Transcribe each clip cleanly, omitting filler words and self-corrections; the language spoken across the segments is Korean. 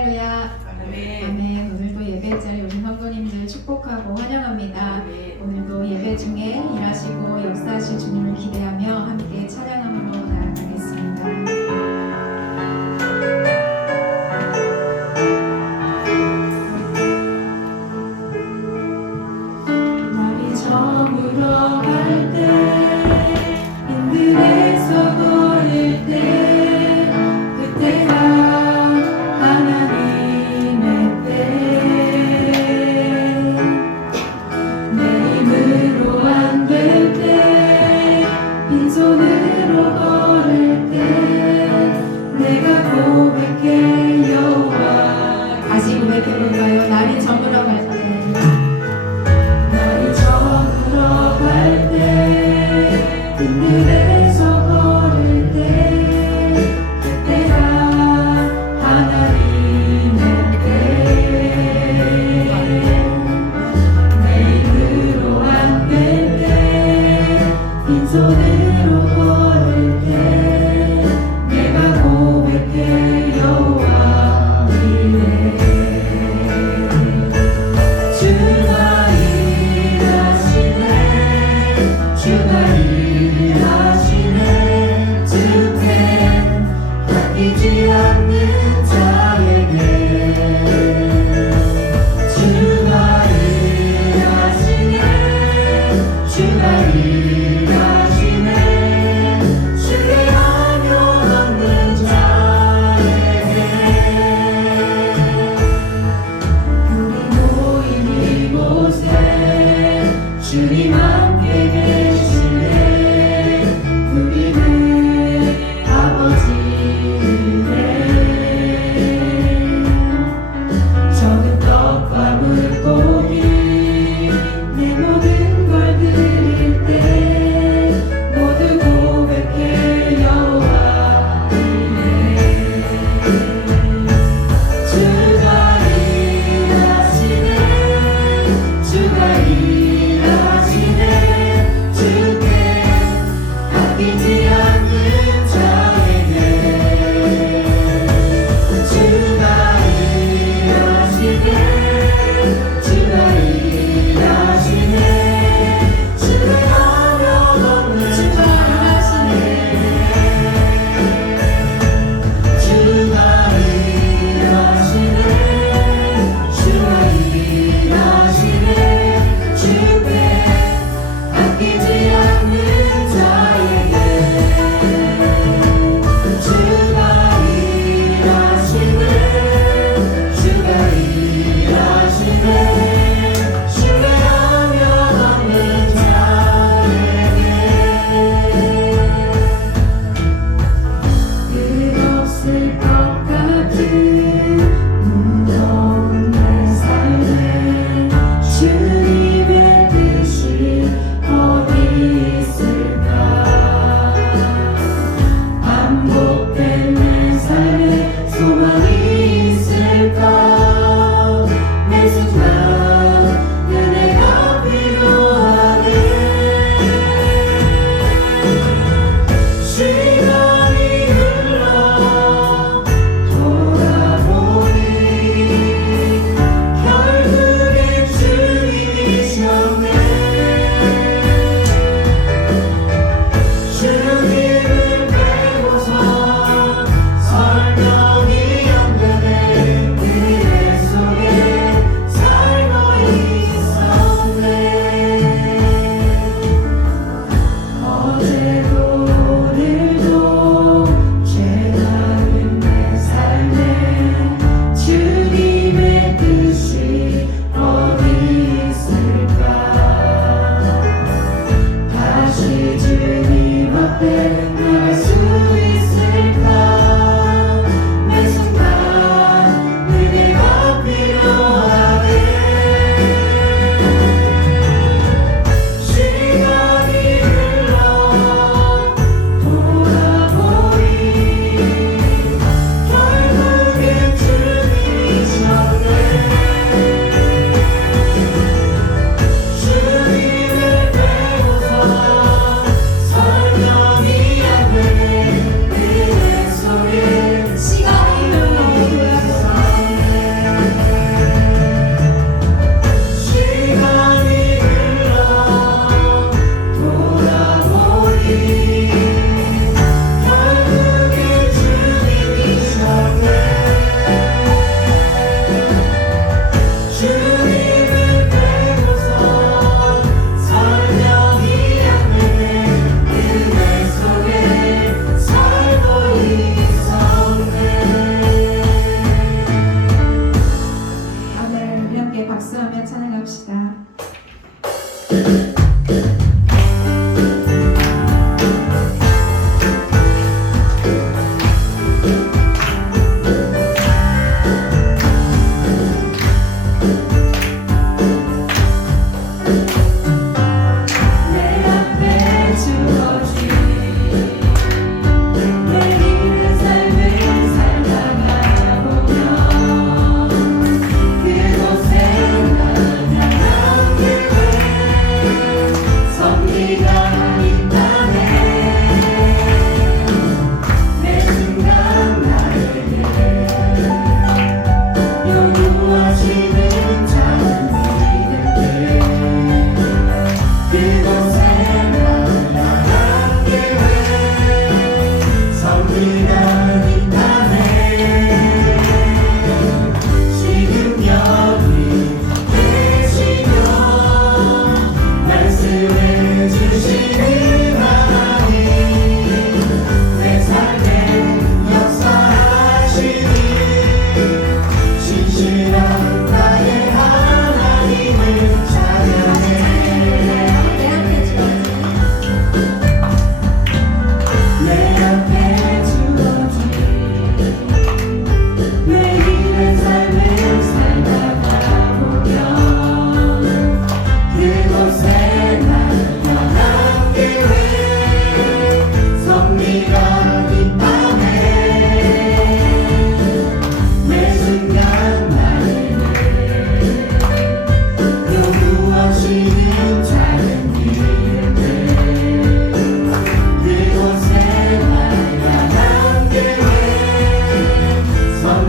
할렐루야. 아멘. 오늘도 예배 자리 오신 성도님들 축복하고 환영합니다. 오늘도 예배 중에 일하시고 역사하실 주님을 기대하며 함께 찬양함으로 나아가겠습니다. 날이 저물어 갈 때 힘들에서 걸을 때 그때가 하나님의 때 내 힘으로 안 될 때 빈손으로 걸을 때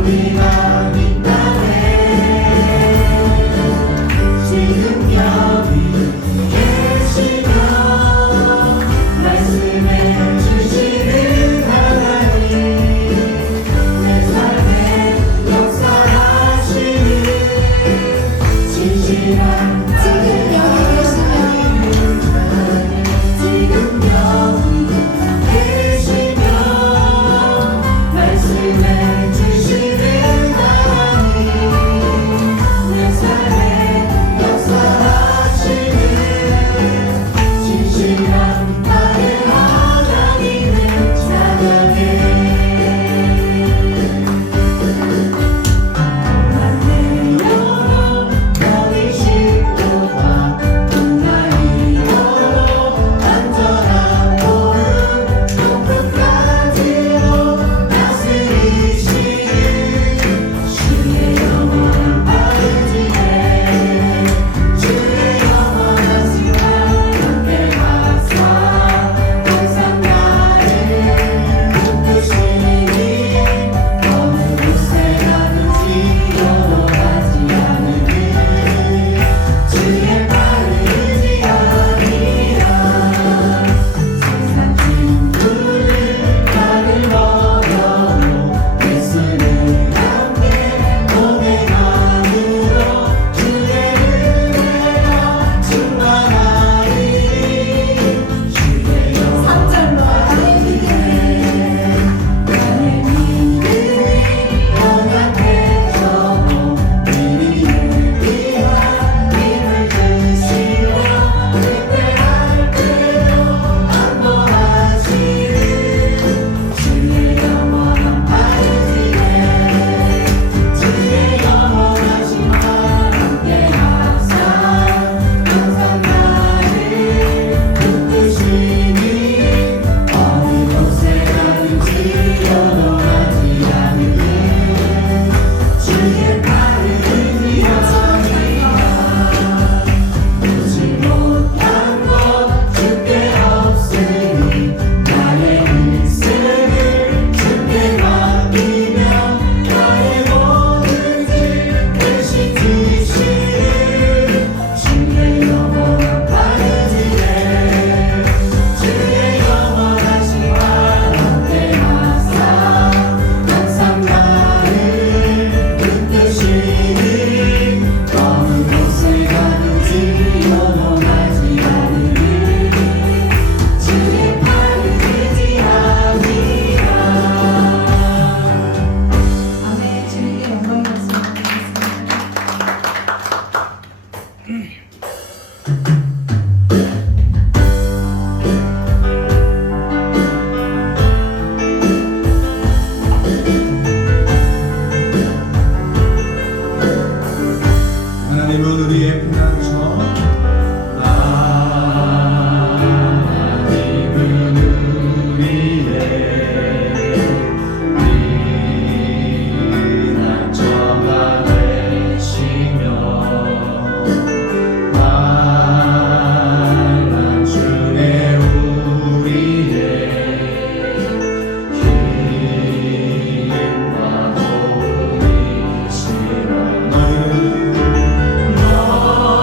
우리가 이 땅에 지금 여기 계시며 말씀해 주시는 하나님 내 삶에 역사하시는 진실한 지금 여기 계시며 지금 여기 계시며 말씀해 주시는 하나님 내 삶에 역사하시는 진실한 나의 하나님을 찬양해 너희 식도와 동아리로 안전한 보름 높음까지로 다스리시는 주의 영원한 바르지에 주의 영원한 시간 함께 가사 항상 나를 붙드시니 어느 곳에 가든지 영원하지 않으니 주의 바르지 아니라 세상 친구를 나를 버려도 예수는 함께 동행함으로 주의 은혜가 충만하리 주의 삼절로 나의 믿음이 나의 믿음이 연약해져도 미리를 위한 힘을 주시며 그때할 때로 안보하시는 주의 영원한 바르지에 주의 영원하신 발 함께 하사 항상 나를 붙드시니 어느 곳에 가든지 연호하지 않으니 주의 바르지 아니라 보지 못한 것 주께 없으니 나의 일생을 주께 맡기며 나의 모든 짐 대신 지시는 주의 영원한 바르지에 주의 영원하신 발 함께 하사 항상 나를 붙드시니 어느 곳에 가든지 연호하지 않으니 주의 바르지 아니라 아멘. 주님께 영광이 없으면 좋겠습니다. 하나님은 우리의 피난처 하나님은 우리의 피난처가 되시며 환난 중에 우리의 힘과 도움이시라 너희는 너희는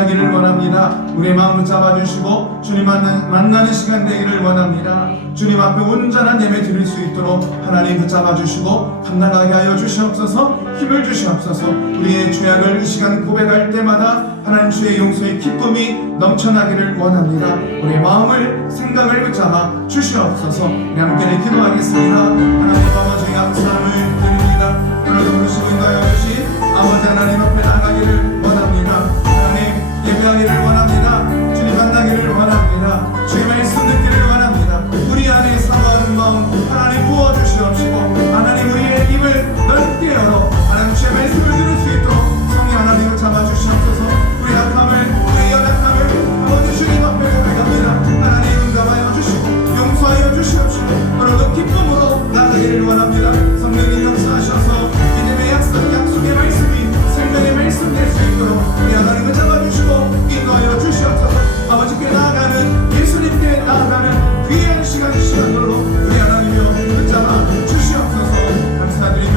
예배하기를 원합니다. 우리의 마음을 잡아주시고 주님 만나는 시간 되기를 원합니다. 주님 앞에 온전한 예배 드릴 수 있도록 하나님 붙잡아주시고 감당하게 하여 주시옵소서. 힘을 주시옵소서. 우리의 죄악을 이 시간 고백할 때마다 하나님 주의 용서의 기쁨이 넘쳐나기를 원합니다. 우리의 마음을 생각을 붙잡아 주시옵소서. 우리 함께 기도하겠습니다. 하나님 아버지 감사함을 드립니다. 오늘도 부르시고 인도하여 주신 아버지 하나님 앞에 나가기를 원합니다. 하나님 예배하기를 원합니다. 주님 만나기를 원합니다. 주의 말씀 듣기를 원합니다. 우리 안에 사모하는 마음 하나님 부어주시옵시고 하나님 우리의 입을 넓게 열어 하나님 주의 말씀을 들을 수 있도록 성령 하나님을 잡아주시옵소서. 우리 약함을 우리 연약함을 아버지 주님 앞에 고백합니다. 하나님 응답하여 주시고 용서하여 주시옵시고 오늘도 기쁨으로 나가기를 원합니다. 성령님 용서하셔서 믿음의 약속의 말씀이 생명의 말씀 될 수 있도록 우리 하나님을 잡아주시고 인도하여 주시옵소서. 아버지께 나아가는 예수님께 나아가는 귀한 시간들로 우리 하나님이여 붙잡아 주시옵소서. 감사드리며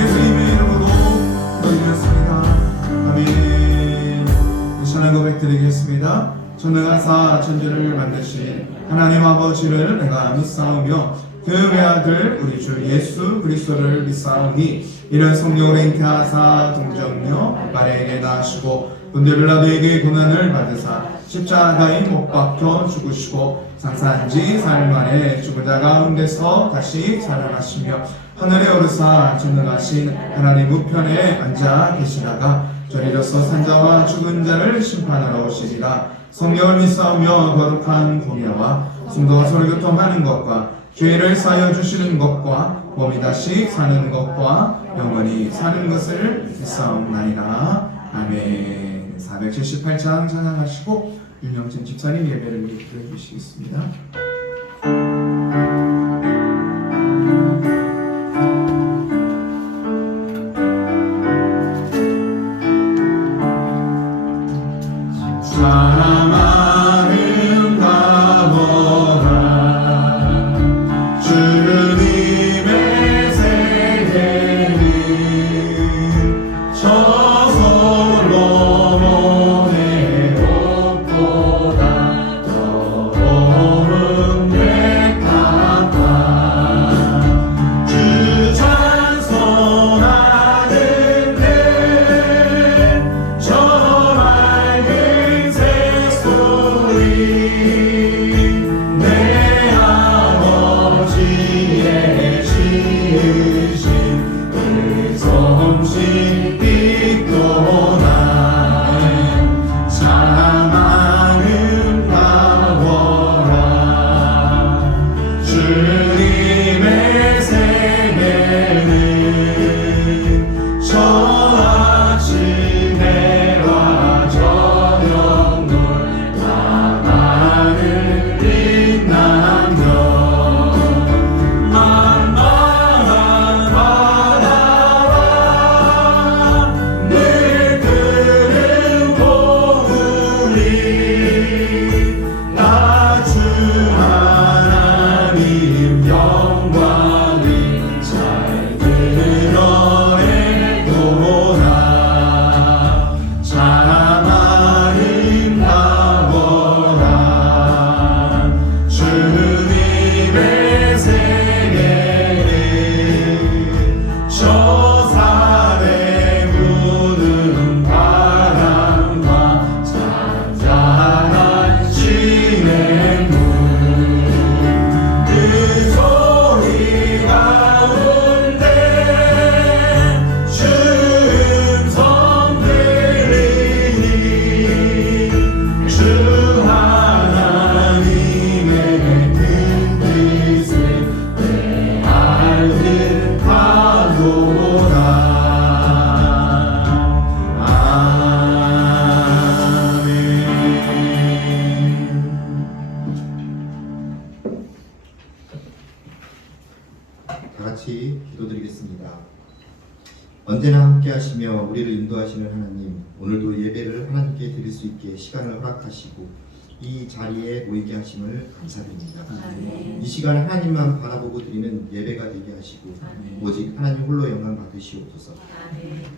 예수님의 이름으로 기도드렸습니다. 아멘. 신앙 고백 드리겠습니다. 전능하사 천지를 만드신 하나님 아버지를 내가 믿사오며 그 외아들 우리 주 예수 그리스도를 믿사오니 이런 성령으로 잉태하사 동정녀 마리아에게 낳으시고 본디오 빌라도에게 고난을 받으사 십자가에 못 박혀 죽으시고 장사한 지 4일 만에 죽은 자 가운데서 다시 살아나시며 하늘에 오르사 전능하신 하나님 우편에 앉아 계시다가 저리로서 산자와 죽은 자를 심판하러 오시리라. 성령을 믿사오며 거룩한 공예와 성도와 서로 교통하는 것과 죄를 사하여 주시는 것과 몸이 다시 사는 것과 영원히 사는 것을 믿사옵나이다. 아멘. 478장 찬양하시고 윤영천 집사님 예배를 드려 주시겠습니다. 사랑하는 바보라 주님의 세계는 저 솔로몬의 옷보다 더러운 백합화 주 찬송하는데 저 맑은 새소리 내 아버지의 지으신 그 솜씨 빛도나 사랑하는 바보라 주님의 세계는 저 아침 해와 저녁 놀 나만을 빛나며 만만한 바다와 늘 끓는 고물이 나 주 하나님 영광을 잘 드러내도다. 사랑하는 바보라 주님의 세계는 저 산에 부는 바람과 잔잔한 진행물 그 소리 가운데 주 음성 들리니 주 하나님의 큰 뜻을 내 알듯 하도다. 아멘. 다 같이 기도드리겠습니다. 언제나 함께 하시며 우리를 인도하시는 하나님, 오늘도 예배를 하나님께 드릴 수 있게 시간을 허락하시고 이 자리에 모이게 하심을 감사드립니다. 이 시간 하나님만 바라보고 드리는 예배가 되게 하시고 오직 하나님 홀로 영광 받으시옵소서.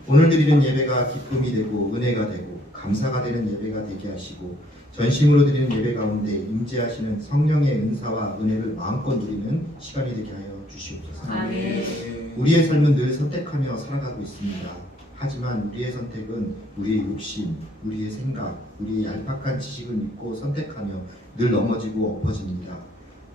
오늘 드리는 예배가 기쁨이 되고 은혜가 되고 감사가 되는 예배가 되게 하시고 전심으로 드리는 예배 가운데 임재하시는 성령의 은사와 은혜를 마음껏 누리는 시간이 되게 하여 주시옵소서. 아멘. 우리의 삶은 늘 선택하며 살아가고 있습니다. 하지만 우리의 선택은 우리의 욕심, 우리의 생각, 우리의 얄팍한 지식을 믿고 선택하며 늘 넘어지고 엎어집니다.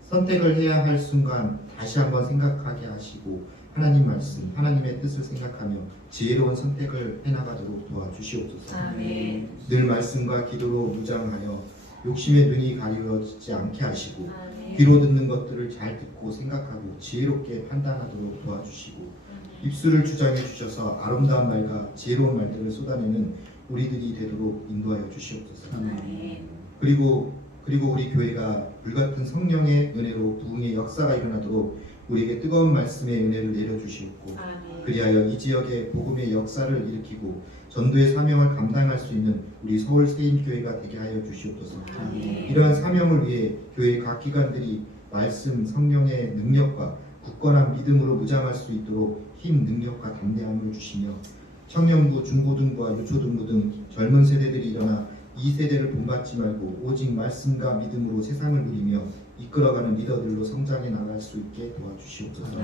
선택을 해야 할 순간 다시 한번 생각하게 하시고 하나님 말씀, 하나님의 뜻을 생각하며 지혜로운 선택을 해나가도록 도와주시옵소서. 아멘. 늘 말씀과 기도로 무장하여 욕심의 눈이 가려지지 않게 하시고 귀로 듣는 것들을 잘 듣고 생각하고 지혜롭게 판단하도록 도와주시고 입술을 주장해 주셔서 아름다운 말과 지혜로운 말들을 쏟아내는 우리들이 되도록 인도하여 주시옵소서. 그리고 우리 교회가 불같은 성령의 은혜로 부흥의 역사가 일어나도록 우리에게 뜨거운 말씀의 은혜를 내려주시옵고 그리하여 이 지역의 복음의 역사를 일으키고 전도의 사명을 감당할 수 있는 우리 서울 세임교회가 되게 하여 주시옵소서. 이러한 사명을 위해 교회 각 기관들이 말씀 성령의 능력과 굳건한 믿음으로 무장할 수 있도록 힘, 능력과 담대함을 주시며 청년부, 중고등부와 유초등부 등 젊은 세대들이 일어나 이 세대를 본받지 말고 오직 말씀과 믿음으로 세상을 누리며 이끌어가는 리더들로 성장해 나갈 수 있게 도와주시옵소서.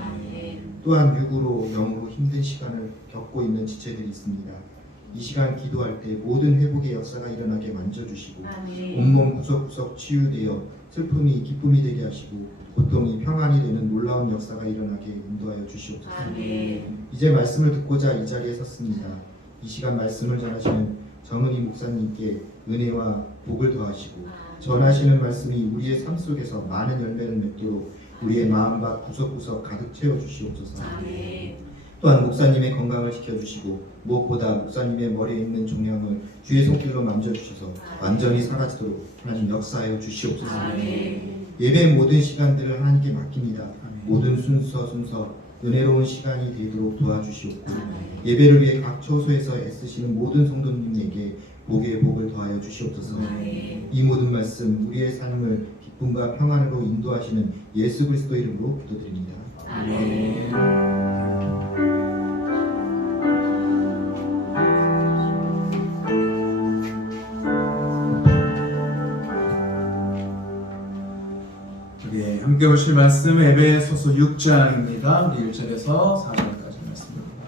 또한 육으로 영으로 힘든 시간을 겪고 있는 지체들이 있습니다. 이 시간 기도할 때 모든 회복의 역사가 일어나게 만져주시고 온몸 구석구석 치유되어 슬픔이 기쁨이 되게 하시고 고통이 평안이 되는 놀라운 역사가 일어나게 인도하여 주시옵소서. 이제 말씀을 듣고자 이 자리에 섰습니다. 이 시간 말씀을 전하시는 정은희 목사님께 은혜와 복을 더하시고 전하시는 말씀이 우리의 삶 속에서 많은 열매를 맺도록 우리의 마음과 구석구석 가득 채워 주시옵소서. 또한 목사님의 건강을 지켜주시고 무엇보다 목사님의 머리에 있는 종양을 주의 손길로 만져주셔서 완전히 사라지도록 하나님 역사하여 주시옵소서. 예배의 모든 시간들을 하나님께 맡깁니다. 모든 순서 은혜로운 시간이 되도록 도와주시옵고 예배를 위해 각 처소에서 애쓰시는 모든 성도님에게 복의 복을 더하여 주시옵소서. 이 모든 말씀 우리의 삶을 기쁨과 평안으로 인도하시는 예수 그리스도 이름으로 기도드립니다. 함께 보실 말씀 에베소서 6장입니다. 우리 1절에서 4절까지 말씀입니다.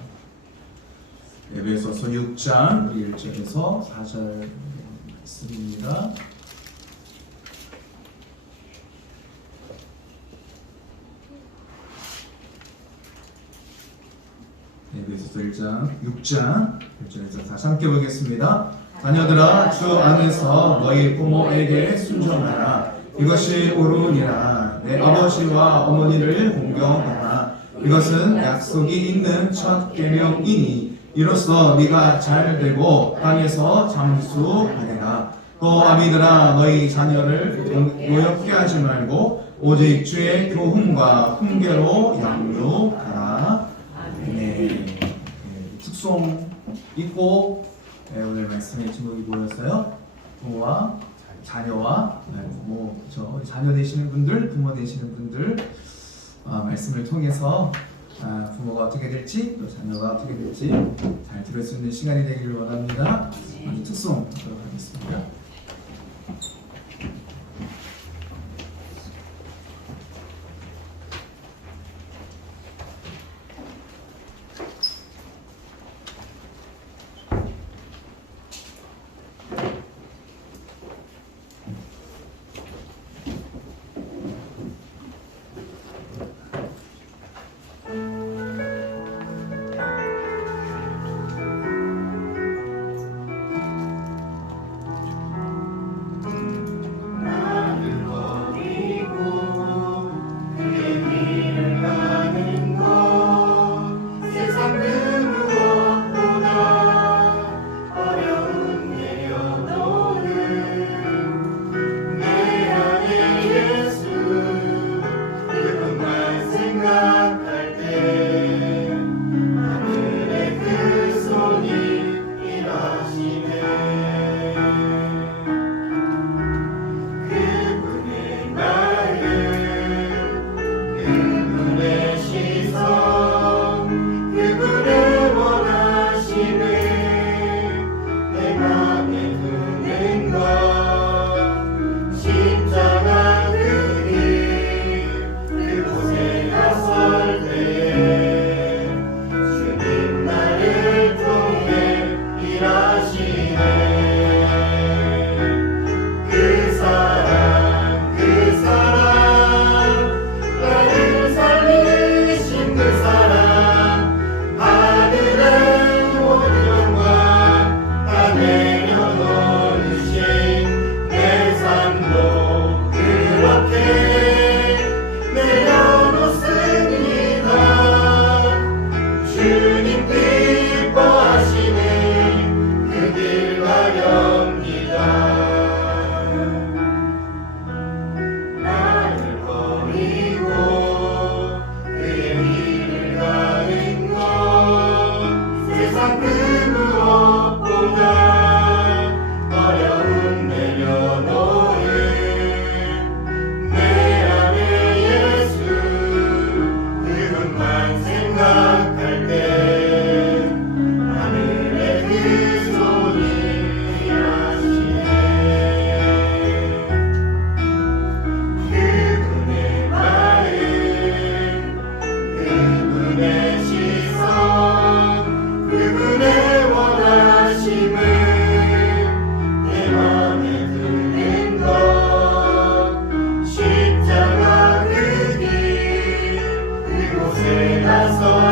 에베소서 6장 우리 1절에서 4절 말씀입니다. 에베소서 6장 1절에서 다시 함께 보겠습니다. 자녀들아 주 안에서 너희 부모에게 순종하라. 이것이 옳으니라. 내 아버지와 어머니를 공경하라. 이것은 약속이 있는 첫 계명이니 이로써 네가 잘 되고 땅에서 장수하리라. 또 아비들아 너희 자녀를 노엽게 하지 말고 오직 주의 교훈과 훈계로 양육하라. 특송 있고 오늘 말씀의 제목이 뭐였어요? 부모와 자녀와 부모, 자녀 되시는 분들, 부모 되시는 분들 말씀을 통해서 부모가 어떻게 될지 또 자녀가 어떻게 될지 잘 들을 수 있는 시간이 되기를 원합니다. 먼저 특송 하도록 하겠습니다.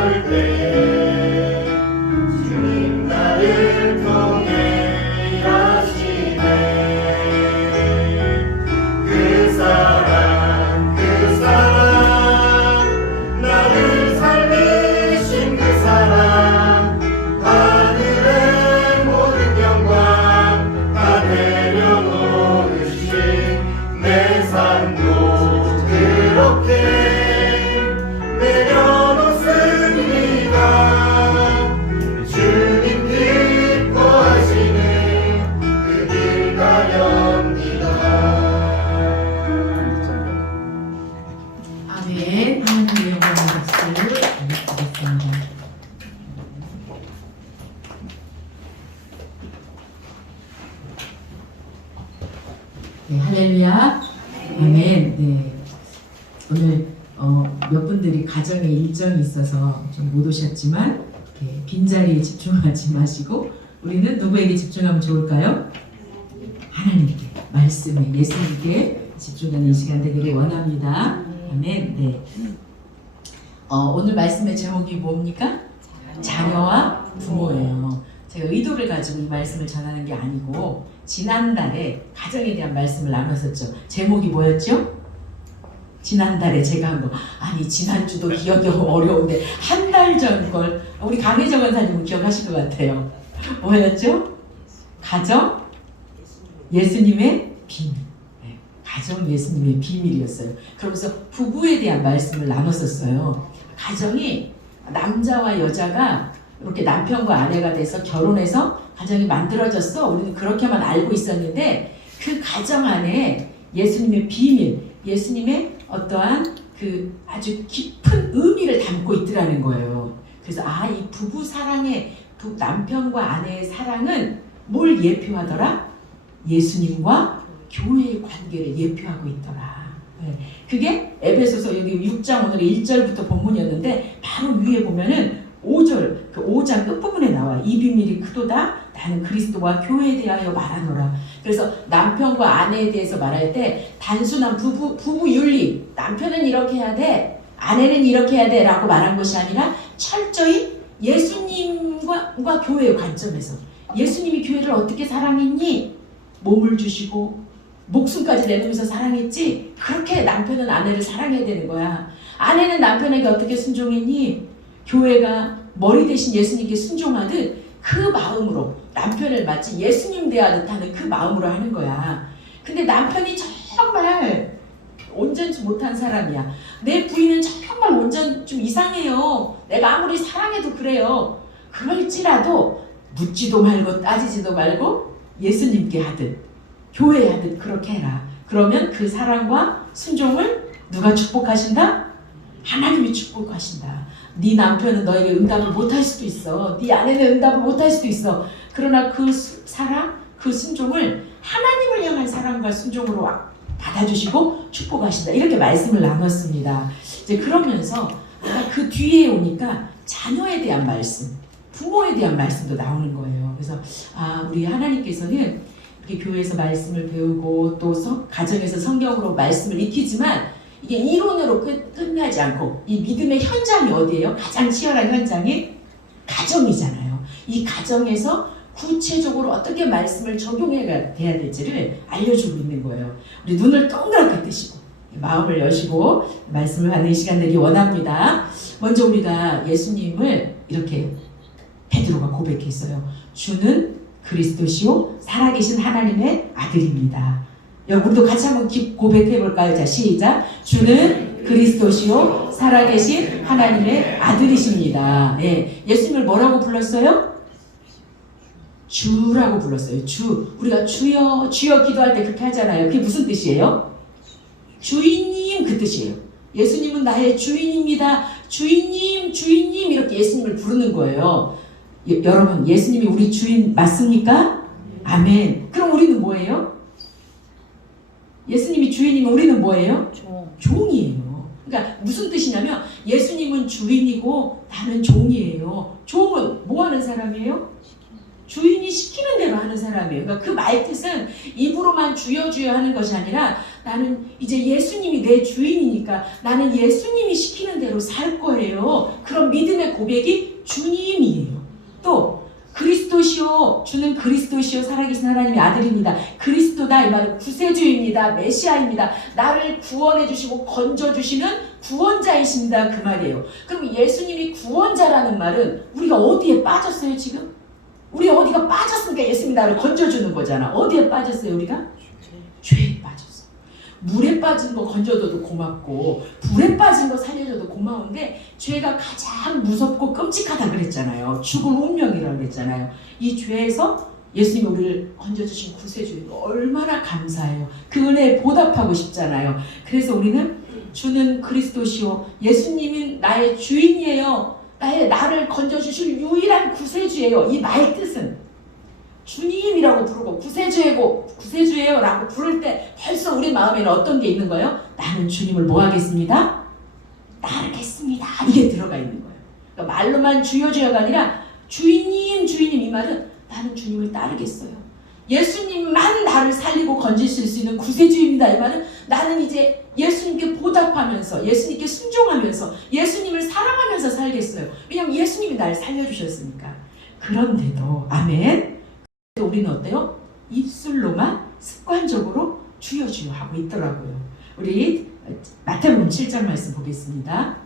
걸을 때 주님 나를 통해 일하시네. 그 사랑 나를 살리신 그 사랑 하늘의 모든 영광 다 내려놓으신 내 삶도 그렇게 내려놓습니다. 주님 기뻐하시는 그 길 가렵니다. 아멘. 하나님의 영광 박수 드리겠습니다. 네, 할렐루야. 아멘. 네. 오늘 몇 분들이 가정에 일정이 있어서 좀 못 오셨지만 빈자리에 집중하지 마시고 우리는 누구에게 집중하면 좋을까요? 하나님께, 말씀에, 예수님께 집중하는 이 시간 되기를 원합니다. 아멘. 네. 오늘 말씀의 제목이 뭡니까? 자녀와 부모예요. 제가 의도를 가지고 이 말씀을 전하는 게 아니고 지난달에 가정에 대한 말씀을 나눴었죠. 제목이 뭐였죠? 지난달에 제가 한 거. 아니 지난주도 기억이 어려운데 한 달 전 걸 우리 강혜정 원사님은 기억하실 것 같아요. 뭐였죠? 가정 예수님의 비밀. 네, 가정 예수님의 비밀이었어요. 그러면서 부부에 대한 말씀을 나눴었어요. 가정이 남자와 여자가 이렇게 남편과 아내가 돼서 결혼해서 가정이 만들어졌어. 우리는 그렇게만 알고 있었는데 그 가정 안에 예수님의 비밀, 예수님의 어떠한 그 아주 깊은 의미를 담고 있더라는 거예요. 그래서 이 부부 사랑의 남편과 아내의 사랑은 뭘 예표하더라? 예수님과 교회의 관계를 예표하고 있더라. 네. 그게 에베소서 여기 6장 오늘의 1절부터 본문이었는데 바로 위에 보면은 5절 그 5장 끝부분에 나와. 이 비밀이 크도다 나는 그리스도와 교회에 대하여 말하노라. 그래서 남편과 아내에 대해서 말할 때 단순한 부부 윤리, 남편은 이렇게 해야 돼, 아내는 이렇게 해야 돼 라고 말한 것이 아니라 철저히 예수님과 교회의 관점에서 예수님이 교회를 어떻게 사랑했니? 몸을 주시고 목숨까지 내놓으면서 사랑했지? 그렇게 남편은 아내를 사랑해야 되는 거야. 아내는 남편에게 어떻게 순종했니? 교회가 머리 대신 예수님께 순종하듯 그 마음으로 남편을 마치 예수님 대하듯 하는 그 마음으로 하는 거야. 근데 남편이 정말 온전치 못한 사람이야. 내 부인은 정말 온전 좀 이상해요. 내가 아무리 사랑해도 그래요. 그럴지라도 묻지도 말고 따지지도 말고 예수님께 하듯 교회에 하듯 그렇게 해라. 그러면 그 사랑과 순종을 누가 축복하신다? 하나님이 축복하신다. 네 남편은 너에게 응답을 못할 수도 있어. 네 아내는 응답을 못할 수도 있어. 그러나 그 사랑, 그 순종을 하나님을 향한 사랑과 순종으로 받아주시고 축복하신다. 이렇게 말씀을 나눴습니다. 이제 그러면서 그 뒤에 오니까 자녀에 대한 말씀, 부모에 대한 말씀도 나오는 거예요. 그래서 우리 하나님께서는 이렇게 교회에서 말씀을 배우고 또 가정에서 성경으로 말씀을 익히지만 이게 이론으로 끝나지 않고 이 믿음의 현장이 어디예요? 가장 치열한 현장이 가정이잖아요. 이 가정에서 구체적으로 어떻게 말씀을 적용해야 될지를 알려주고 있는 거예요. 우리 눈을 동그랗게 뜨시고 마음을 여시고 말씀을 받는 시간 되기 원합니다. 먼저 우리가 예수님을 이렇게 베드로가 고백했어요. 주는 그리스도시요 살아계신 하나님의 아들입니다. 우리도 같이 한번 고백해 볼까요? 자, 시작. 주는 그리스도시요 살아계신 하나님의 아들이십니다. 네, 예수님을 뭐라고 불렀어요? 주라고 불렀어요. 주. 우리가 주여 주여 기도할 때 그렇게 하잖아요. 그게 무슨 뜻이에요? 주인님 그 뜻이에요. 예수님은 나의 주인입니다. 주인님 주인님 이렇게 예수님을 부르는 거예요. 여러분 예수님이 우리 주인 맞습니까? 아멘. 그럼 우리는 뭐예요? 예수님이 주인이면 우리는 뭐예요? 종이에요. 그러니까 무슨 뜻이냐면 예수님은 주인이고 나는 종이에요. 종은 뭐 하는 사람이에요? 주인이 시키는 대로 하는 사람이에요. 그러니까 그 말뜻은 입으로만 주여 주여 하는 것이 아니라 나는 이제 예수님이 내 주인이니까 나는 예수님이 시키는 대로 살 거예요. 그런 믿음의 고백이 주님이에요. 또 그리스도시요, 주는 그리스도시요 살아계신 하나님의 아들입니다. 그리스도다 이 말은 구세주입니다. 메시아입니다. 나를 구원해 주시고 건져 주시는 구원자이십니다. 그 말이에요. 그럼 예수님이 구원자라는 말은 우리가 어디에 빠졌어요 지금? 우리 어디가 빠졌으니까 예수님이 나를 건져주는 거잖아. 어디에 빠졌어요 우리가? 죄에 빠졌어. 물에 빠진 거 건져줘도 고맙고 불에 빠진 거 살려줘도 고마운데 죄가 가장 무섭고 끔찍하다 그랬잖아요. 죽을 운명이라고 그랬잖아요. 이 죄에서 예수님이 우리를 건져주신 구세주님 얼마나 감사해요. 그 은혜에 보답하고 싶잖아요. 그래서 우리는 주는 그리스도시요 예수님은 나의 주인이에요. 나를 건져주실 유일한 구세주예요. 이 말 뜻은 주님이라고 부르고 구세주예요 라고 부를 때 벌써 우리 마음에는 어떤 게 있는 거예요? 나는 주님을 뭐 하겠습니다? 따르겠습니다. 이게 들어가 있는 거예요. 그러니까 말로만 주여 주여가 아니라 주인님 이 말은 나는 주님을 따르겠어요. 예수님만 나를 살리고 건지실 수 있는 구세주입니다. 이 말은 나는 이제 예수님께 보답하면서 예수님께 순종하면서 예수님을 사랑하면서 살겠어요. 왜냐하면 예수님이 나를 살려주셨으니까. 그런데도 아멘. 우리는 어때요? 입술로만 습관적으로 주여 주여 하고 있더라고요. 우리 마태복음 7장 말씀 보겠습니다.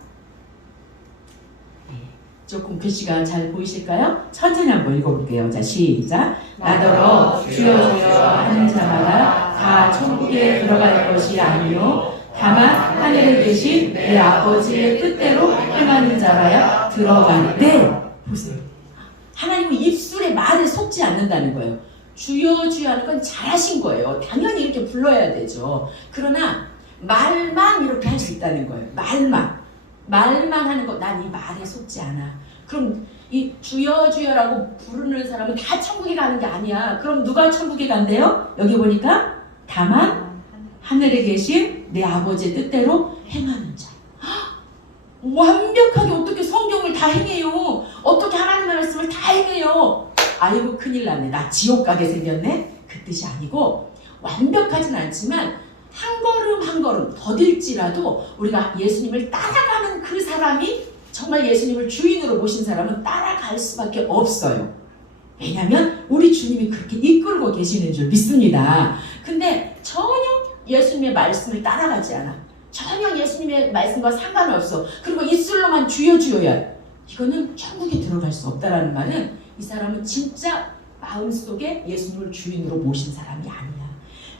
조금 글씨가 잘 보이실까요? 천천히 한번 읽어볼게요. 자, 시작. 나더러 주여 주여 하는 자마다 다 천국에 들어갈 것이 아니요 다만 하늘에 계신 내 아버지의 뜻대로 행하는 자라야 들어가리. 네, 보세요. 하나님은 입술의 말에 속지 않는다는 거예요. 주여 주여 하는 건 잘하신 거예요. 당연히 이렇게 불러야 되죠. 그러나 말만 이렇게 할 수 있다는 거예요. 말만 하는 거, 난 이 말에 속지 않아. 그럼 이 주여 주여라고 부르는 사람은 다 천국에 가는 게 아니야. 그럼 누가 천국에 간대요? 여기 보니까 다만 하늘에 계신 내 아버지의 뜻대로 행하는 자. 완벽하게 어떻게 성경을 다 행해요? 어떻게 하나님의 말씀을 다 행해요? 아이고 큰일 났네. 나 지옥 가게 생겼네? 그 뜻이 아니고 완벽하진 않지만 한 걸음 한 걸음 더딜지라도 우리가 예수님을 따라가는 그 사람이 정말 예수님을 주인으로 모신 사람은 따라갈 수밖에 없어요. 왜냐하면 우리 주님이 그렇게 이끌고 계시는 줄 믿습니다. 근데 전혀 예수님의 말씀을 따라가지 않아. 전혀 예수님의 말씀과 상관없어. 그리고 입술로만 주여 주여야. 이거는 천국에 들어갈 수 없다라는 말은 이 사람은 진짜 마음속에 예수님을 주인으로 모신 사람이 아니야.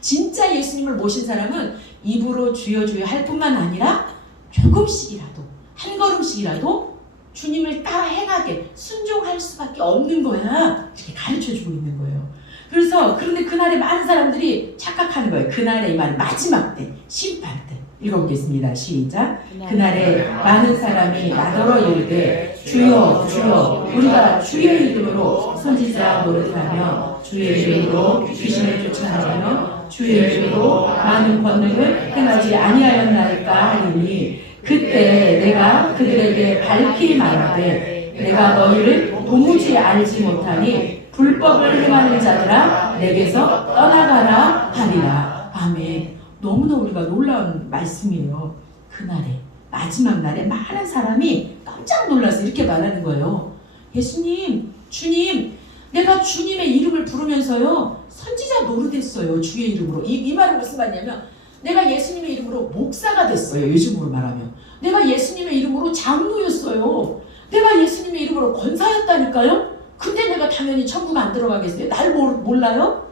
진짜 예수님을 모신 사람은 입으로 주여 주여 할 뿐만 아니라 조금씩이라도 한 걸음씩이라도 주님을 따라 행하게 순종할 수밖에 없는 거야. 이렇게 가르쳐주고 있는 거예요. 그런데 그날에 많은 사람들이 착각하는 거예요. 그날에 이 말은 마지막 때, 심판 때. 읽어보겠습니다. 시작. 그날에 많은 사람이 나더러 이르되 주여 주여 우리가 주의 이름으로 선지자 노릇하며 주의 이름으로 귀신을 쫓아내며 주의 이름으로 많은 권능을 행하지 아니하였나이까 하리니 그때 내가 그들에게 밝히 말하되 내가 너희를 도무지 알지 못하니 불법을 행하는 자들아 내게서 떠나가라 하리라. 아멘. 너무나 우리가 놀라운 말씀이에요. 그날에 마지막 날에 많은 사람이 깜짝 놀라서 이렇게 말하는 거예요. 예수님, 주님, 내가 주님의 이름을 부르면서요 선지자 노릇했어요. 주의 이름으로. 이 말은 무슨 말이냐면 내가 예수님의 이름으로 목사가 됐어요. 요즘으로 말하면 내가 예수님의 이름으로 장로였어요. 내가 예수님의 이름으로 권사였다니까요. 근데 내가 당연히 천국 안 들어가겠어요? 날 몰라요?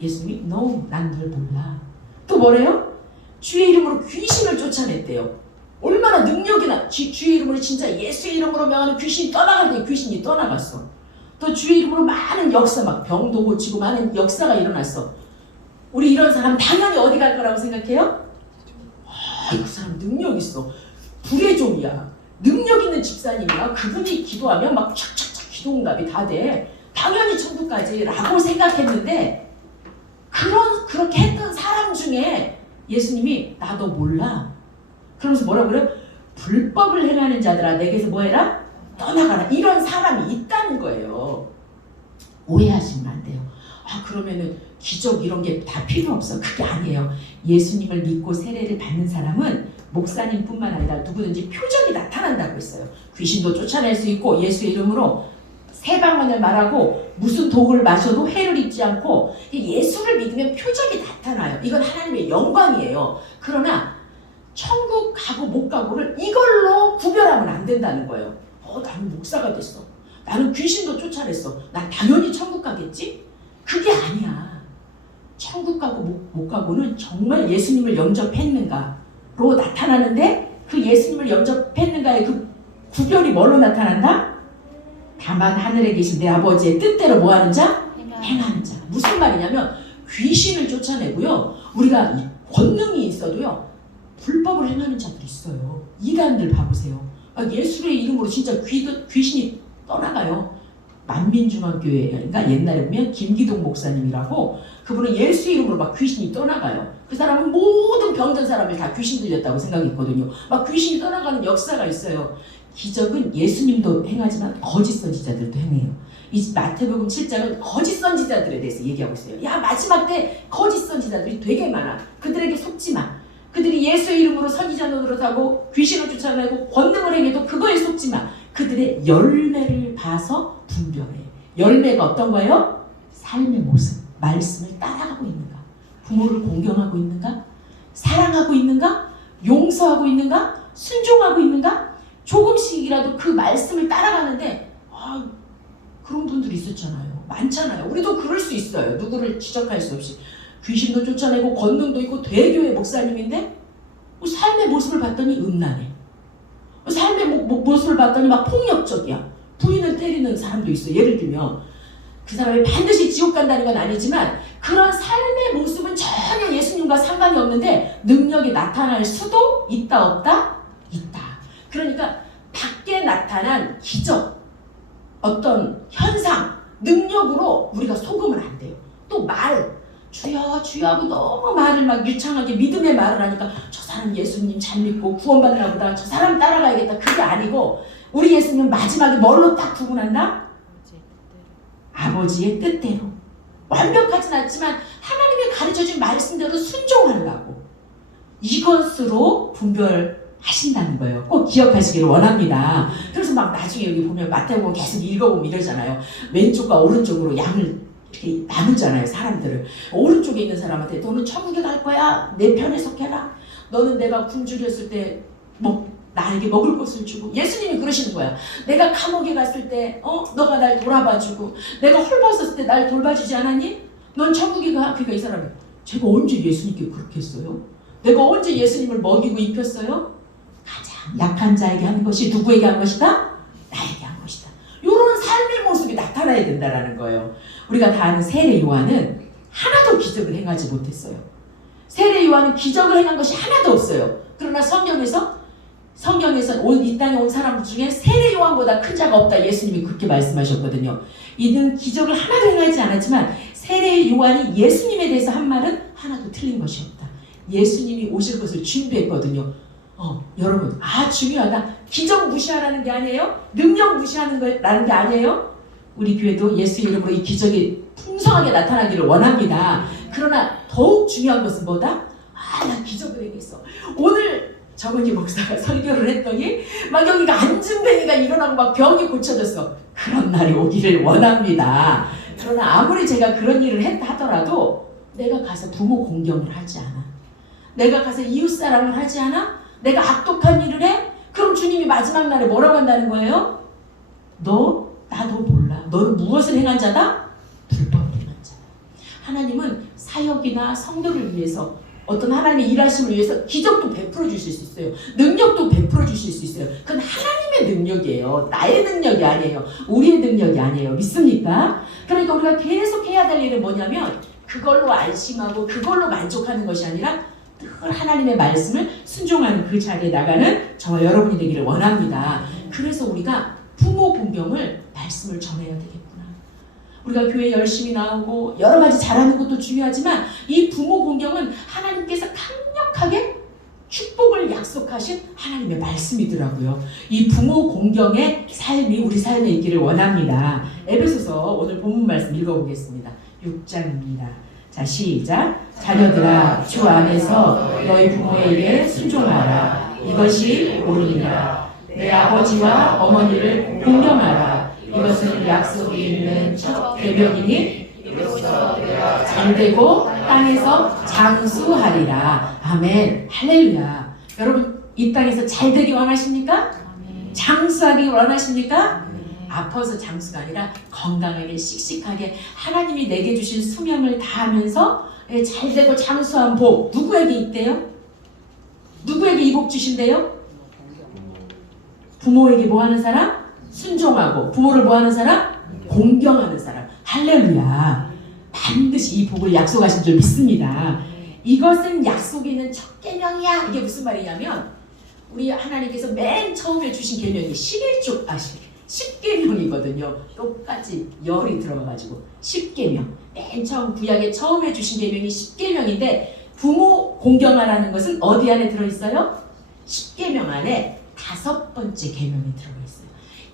예수님이 No, 난 널 몰라. 또 뭐래요? 주의 이름으로 귀신을 쫓아냈대요. 얼마나 능력이나 주의 이름으로 진짜 예수의 이름으로 명하는 귀신이 떠나갈 때 귀신이 떠나갔어. 또 주의 이름으로 많은 역사 막 병도 고치고 많은 역사가 일어났어. 우리 이런 사람 당연히 어디 갈 거라고 생각해요? 그 사람 능력 있어. 불의 종이야. 능력 있는 집사님이야. 그분이 기도하면 막 착착착 기도응답이 다 돼. 당연히 천국까지 라고 생각했는데 그렇게 했던 사람 중에 예수님이 나 너 몰라. 그러면서 뭐라고 그래요? 불법을 행하는 자들아 내게서 뭐해라? 떠나가라. 이런 사람이 있다는 거예요. 오해하시면 안 돼요. 아, 그러면은 기적 이런 게 다 필요 없어. 그게 아니에요. 예수님을 믿고 세례를 받는 사람은 목사님뿐만 아니라 누구든지 표적이 나타난다고 했어요. 귀신도 쫓아낼 수 있고 예수의 이름으로 세 방언을 말하고 무슨 독을 마셔도 해를 입지 않고 예수를 믿으면 표적이 나타나요. 이건 하나님의 영광이에요. 그러나 천국 가고 못 가고를 이걸로 구별하면 안 된다는 거예요. 나는 목사가 됐어. 나는 귀신도 쫓아냈어. 난 당연히 천국 가겠지? 그게 아니야. 천국 가고 못 가고는 정말 예수님을 영접했는가로 나타나는데 그 예수님을 영접했는가의 그 구별이 뭘로 나타난다? 다만 하늘에 계신 내 아버지의 뜻대로 뭐하는 자? 행하는 자. 무슨 말이냐면 귀신을 쫓아내고요. 우리가 권능이 있어도요. 불법을 행하는 자들이 있어요. 이단들 봐보세요. 예수의 이름으로 진짜 귀신이 떠나가요. 만민중앙교회가 옛날에 보면 김기동 목사님이라고 그분은 예수의 이름으로 막 귀신이 떠나가요. 그 사람은 모든 병든 사람을 다 귀신 들렸다고 생각했거든요. 막 귀신이 떠나가는 역사가 있어요. 기적은 예수님도 행하지만 거짓 선지자들도 행해요. 이 마태복음 7장은 거짓 선지자들에 대해서 얘기하고 있어요. 야, 마지막 때 거짓 선지자들이 되게 많아. 그들에게 속지 마. 그들이 예수의 이름으로 선지자 노릇하고 귀신을 쫓아내고 권능을 행해도 그거에 속지 마. 그들의 열매를 봐서 분별해. 열매가 어떤 거예요? 삶의 모습, 말씀을 따라가고 있는가? 부모를 공경하고 있는가? 사랑하고 있는가? 용서하고 있는가? 순종하고 있는가? 조금씩이라도 그 말씀을 따라가는데 그런 분들이 있었잖아요. 많잖아요. 우리도 그럴 수 있어요. 누구를 지적할 수 없이. 귀신도 쫓아내고 권능도 있고 대교회 목사님인데 삶의 모습을 봤더니 음란해. 삶의 모습을 봤더니 막 폭력적이야. 부인을 때리는 사람도 있어. 예를 들면 그 사람이 반드시 지옥 간다는 건 아니지만 그런 삶의 모습은 전혀 예수님과 상관이 없는데 능력이 나타날 수도 있다 없다? 있다. 그러니까 밖에 나타난 기적, 어떤 현상, 능력으로 우리가 속으면 안 돼요. 또 말, 주여 주여 하고 너무 말을 막 유창하게 믿음의 말을 하니까 저 사람 예수님 잘 믿고 구원받나 보다, 저 사람 따라가야겠다. 그게 아니고 우리 예수님은 마지막에 뭘로 딱 구분한다? 아버지의 뜻대로. 완벽하진 않지만 하나님이 가르쳐준 말씀대로 순종하려고 이것으로 분별하신다는 거예요. 꼭 기억하시기를 원합니다. 그래서 막 나중에 여기 보면 마태복음 계속 읽어보면 이러잖아요. 왼쪽과 오른쪽으로 양을 이렇게 나누잖아요. 사람들을. 오른쪽에 있는 사람한테 너는 천국에 갈 거야. 내 편에 속해라. 너는 내가 굶주렸을 때 나에게 먹을 것을 주고. 예수님이 그러시는 거야. 내가 감옥에 갔을 때 너가 날 돌아봐주고 내가 헐벗었을 때 날 돌봐주지 않았니? 넌 천국에 가. 그러니까 이 사람이 제가 언제 예수님께 그렇게 했어요? 내가 언제 예수님을 먹이고 입혔어요? 가장 약한 자에게 한 것이 누구에게 한 것이다? 나에게 한 것이다. 이런 삶의 모습이 나타나야 된다는 거예요. 우리가 다 아는 세례 요한은 하나도 기적을 행하지 못했어요. 세례 요한은 기적을 행한 것이 하나도 없어요. 그러나 성경에서 이 땅에 온 사람 중에 세례 요한보다 큰 자가 없다. 예수님이 그렇게 말씀하셨거든요. 이는 기적을 하나도 행하지 않았지만 세례 요한이 예수님에 대해서 한 말은 하나도 틀린 것이 없다. 예수님이 오실 것을 준비했거든요. 여러분, 중요하다. 기적 무시하라는 게 아니에요. 능력 무시하는 거라는 게 아니에요. 우리 교회도 예수의 이름으로 이 기적이 풍성하게 나타나기를 원합니다. 그러나 더욱 중요한 것은 뭐다? 나 기적을 행했어. 오늘 정은희 목사가 설교를 했더니 막 여기가 안진뱅이가 일어나고 막 병이 고쳐졌어. 그런 날이 오기를 원합니다. 그러나 아무리 제가 그런 일을 하더라도 내가 가서 부모 공경을 하지 않아. 내가 가서 이웃사랑을 하지 않아? 내가 악독한 일을 해? 그럼 주님이 마지막 날에 뭐라고 한다는 거예요? 나도 몰라. 너는 무엇을 행한 자다? 불법을 행한 자다. 하나님은 사역이나 성도를 위해서 어떤 하나님의 일하심을 위해서 기적도 베풀어 주실 수 있어요. 능력도 베풀어 주실 수 있어요. 그건 하나님의 능력이에요. 나의 능력이 아니에요. 우리의 능력이 아니에요. 믿습니까? 그러니까 우리가 계속 해야 될 일은 뭐냐면 그걸로 안심하고 그걸로 만족하는 것이 아니라 늘 하나님의 말씀을 순종하는 그 자리에 나가는 저와 여러분이 되기를 원합니다. 그래서 우리가 부모 공경을 말씀을 전해야 되겠구나. 우리가 교회 열심히 나오고 여러 가지 잘하는 것도 중요하지만 이 부모 공경은 하나님께서 강력하게 축복을 약속하신 하나님의 말씀이더라고요. 이 부모 공경의 삶이 우리 삶에 있기를 원합니다. 에베소서 오늘 본문 말씀 읽어보겠습니다. 6장입니다. 자, 시작. 자녀들아, 주 안에서 너희 부모에게 순종하라. 이것이 옳으니라. 내 아버지와 어머니를 공경하라. 이것은 약속이 있는 첫 계명이니 이로써 내가 잘되고 땅에서 장수하리라. 아멘. 할렐루야. 여러분, 이 땅에서 잘되기 원하십니까? 장수하기 원하십니까? 아파서 장수가 아니라 건강하게 씩씩하게 하나님이 내게 주신 수명을 다하면서 잘되고 장수한 복 누구에게 있대요? 누구에게 이 복 주신대요? 부모에게 뭐 하는 사람? 순종하고. 부모를 뭐 하는 사람? 공경하는 사람. 할렐루야. 반드시 이 복을 약속하신 줄 믿습니다. 이것은 약속이 있는 첫 계명이야. 이게 무슨 말이냐면 우리 하나님께서 맨 처음에 주신 계명이 11조 10계명이거든요. 똑같이 열이 들어가가지고 10계명. 맨 처음 구약에 처음에 주신 계명이 10계명인데 부모 공경하라는 것은 어디 안에 들어있어요? 10계명 안에 5번째 계명이 들어있어요.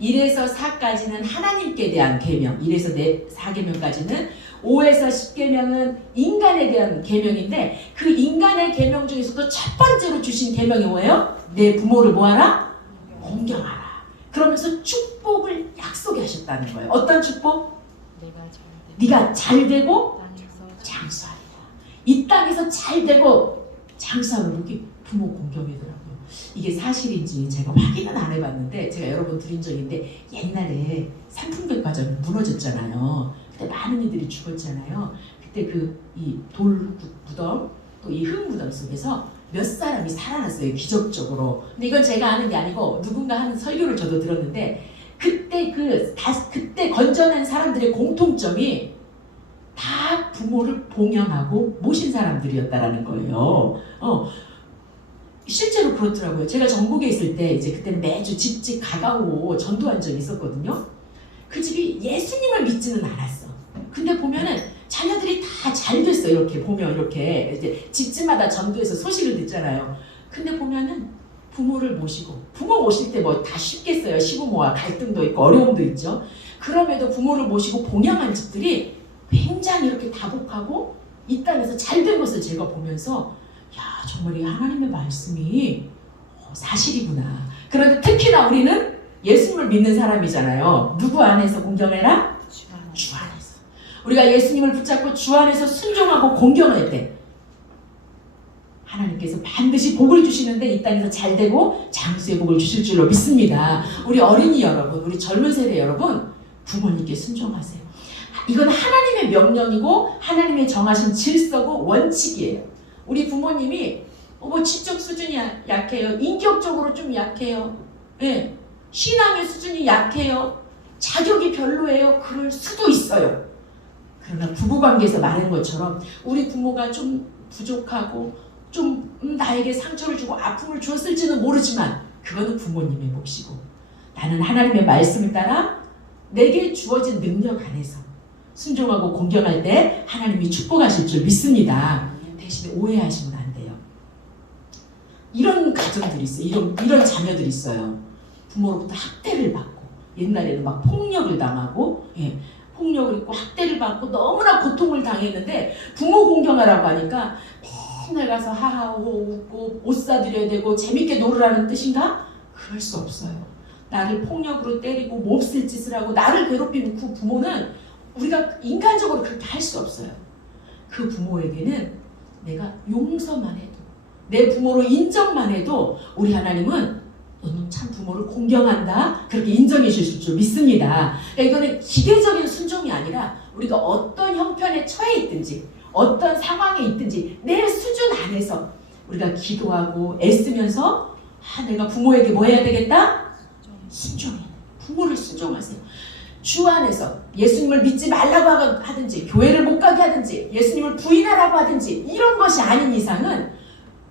1에서 4까지는 하나님께 대한 계명, 1에서 4계명까지는 5에서 10계명은 인간에 대한 계명인데 그 인간의 계명 중에서도 첫 번째로 주신 계명이 뭐예요? 내 부모를 뭐하라? 공경하라. 그러면서 축복을 약속해 하셨다는 거예요. 어떤 축복? 네가 잘되고 장수하리라. 이 땅에서 잘되고 장수하는 복이 부모 공경이더라고요. 이게 사실인지 제가 확인은 안 해봤는데 제가 여러 번 드린 적이 있는데 옛날에 삼풍백화점이 무너졌잖아요. 그때 많은 이들이 죽었잖아요. 그때 이 돌 무덤 또 이 흙 무덤 속에서 몇 사람이 살아났어요. 기적적으로. 근데 이건 제가 아는 게 아니고 누군가 하는 설교를 저도 들었는데 그때 건져낸 사람들의 공통점이 다 부모를 봉양하고 모신 사람들이었다라는 거예요. 실제로 그렇더라고요. 제가 전국에 있을 때 이제 그때는 매주 집집 가가오 전도한 적이 있었거든요. 그 집이 예수님을 믿지는 않았어. 근데 보면은 자녀들이 다 잘 됐어. 이렇게 보면 이렇게 이제 집집마다 전도해서 소식을 듣잖아요. 근데 보면은 부모를 모시고 부모 모실 때 뭐 다 쉽겠어요. 시부모와 갈등도 있고 어려움도 있죠. 그럼에도 부모를 모시고 봉양한 집들이 굉장히 이렇게 다복하고 이 땅에서 잘된 것을 제가 보면서 야, 정말 이 하나님의 말씀이 사실이구나. 그런데 특히나 우리는 예수님을 믿는 사람이잖아요. 누구 안에서 공경해라? 주 안에서. 우리가 예수님을 붙잡고 주 안에서 순종하고 공경할 때 하나님께서 반드시 복을 주시는데 이 땅에서 잘되고 장수의 복을 주실 줄로 믿습니다. 우리 어린이 여러분, 우리 젊은 세대 여러분, 부모님께 순종하세요. 이건 하나님의 명령이고 하나님의 정하신 질서고 원칙이에요. 우리 부모님이 뭐 지적 수준이 약해요. 인격적으로 좀 약해요. 예. 신앙의 수준이 약해요. 자격이 별로예요. 그럴 수도 있어요. 그러나 부부관계에서 말한 것처럼 우리 부모가 좀 부족하고 좀 나에게 상처를 주고 아픔을 주었을지는 모르지만 그거는 부모님의 몫이고 나는 하나님의 말씀을 따라 내게 주어진 능력 안에서 순종하고 공경할 때 하나님이 축복하실 줄 믿습니다. 대신에 오해하시면 안 돼요. 이런 가정들이 있어요. 이런 자녀들이 있어요. 부모로부터 학대를 받고 옛날에는 막 폭력을 당하고 폭력을 입고 학대를 받고 너무나 고통을 당했는데 부모 공경하라고 하니까 맨날 가서 하하호 웃고 옷 사드려야 되고 재밌게 놀으라는 뜻인가? 그럴 수 없어요. 나를 폭력으로 때리고 몹쓸 짓을 하고 나를 괴롭히는 그 부모는 우리가 인간적으로 그렇게 할 수 없어요. 그 부모에게는 내가 용서만 해도 내 부모로 인정만 해도 우리 하나님은 너는 참 부모를 공경한다 그렇게 인정해 주실 줄 믿습니다. 그러니까 이거는 기계적인 순종이 아니라 우리가 어떤 형편에 처해 있든지 어떤 상황에 있든지 내 수준 안에서 우리가 기도하고 애쓰면서 내가 부모에게 뭐 해야 되겠다? 순종해. 부모를 순종하세요. 주 안에서 예수님을 믿지 말라고 하든지 교회를 못 가게 하든지 예수님을 부인하라고 하든지 이런 것이 아닌 이상은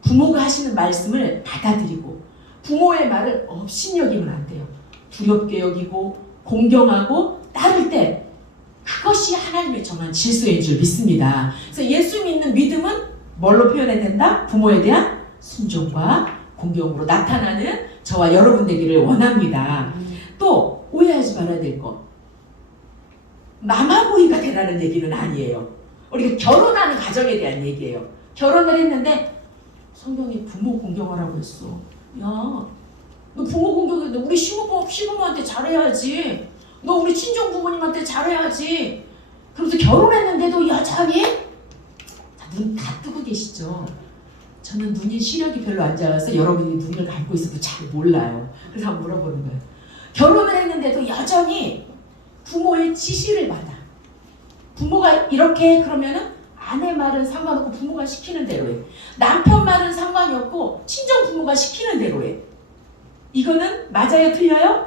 부모가 하시는 말씀을 받아들이고 부모의 말을 업신여기면 안 돼요. 두렵게 여기고 공경하고 따를 때 그것이 하나님의 정한 질서인 줄 믿습니다. 그래서 예수 믿는 믿음은 뭘로 표현해야 된다? 부모에 대한 순종과 공경으로 나타나는 저와 여러분 되기를 원합니다. 또 오해하지 말아야 될 거. 마마보이가 되라는 얘기는 아니에요. 우리가 결혼하는 가정에 대한 얘기예요. 결혼을 했는데 성경이 부모 공경하라고 했어. 야, 너 부모 공경했는데 우리 시부모한테 잘해야지. 너 우리 친정 부모님한테 잘해야지. 그러면서 결혼했는데도 여전히 눈 다 뜨고 계시죠. 저는 눈이 시력이 별로 안 좋아서 여러분이 눈을 감고 있어도 잘 몰라요. 그래서 한번 물어보는 거예요. 결혼을 했는데도 여전히 부모의 지시를 받아. 부모가 이렇게 그러면은 아내 말은 상관없고 부모가 시키는 대로 해. 남편 말은 상관이 없고 친정 부모가 시키는 대로 해. 이거는 맞아요? 틀려요?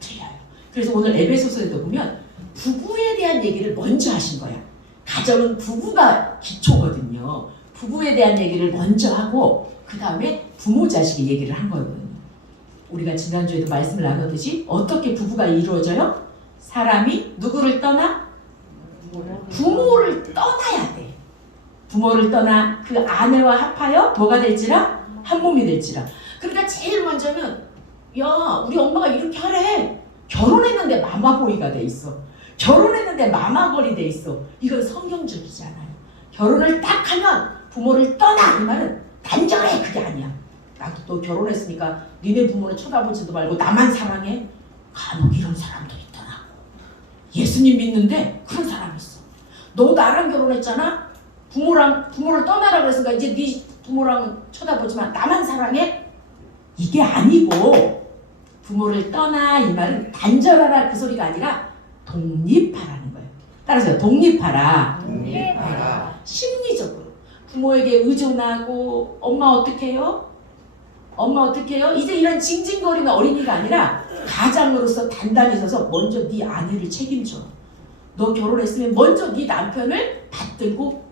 틀려요. 그래서 오늘 에베소서에도 보면 부부에 대한 얘기를 먼저 하신 거야. 가정은 부부가 기초거든요. 부부에 대한 얘기를 먼저 하고 그 다음에 부모 자식의 얘기를 한 거거든요. 우리가 지난주에도 말씀을 나눴듯이 어떻게 부부가 이루어져요? 사람이 누구를 떠나? 부모를 떠나야 돼. 부모를 떠나 그 아내와 합하여 뭐가 될지라? 한 몸이 될지라. 그러니까 제일 먼저는 야 우리 엄마가 이렇게 하래. 결혼했는데 마마보이가 돼 있어. 결혼했는데 마마걸이 돼 있어. 이건 성경적이지 않아요. 결혼을 딱 하면 부모를 떠나 이 말은 단절해. 그게 아니야. 나도 또 결혼했으니까 니네 부모는 쳐다보지도 말고 나만 사랑해. 간혹 이런 사람도 있더라고. 예수님 믿는데 그런 사람이 있어. 너 나랑 결혼했잖아. 부모를 떠나라 그랬으니까 이제 네 부모랑 쳐다보지만 나만 사랑해? 이게 아니고 부모를 떠나 이 말은 단절하라 그 소리가 아니라 독립하라는 거예요. 따라서 독립하라. 독립하라. 심리적으로 부모에게 의존하고 엄마 어떻게 해요? 엄마 어떻게 해요? 이제 이런 징징거리는 어린이가 아니라 가장으로서 단단히 서서 먼저 네 아내를 책임져. 너 결혼했으면 먼저 네 남편을 받들고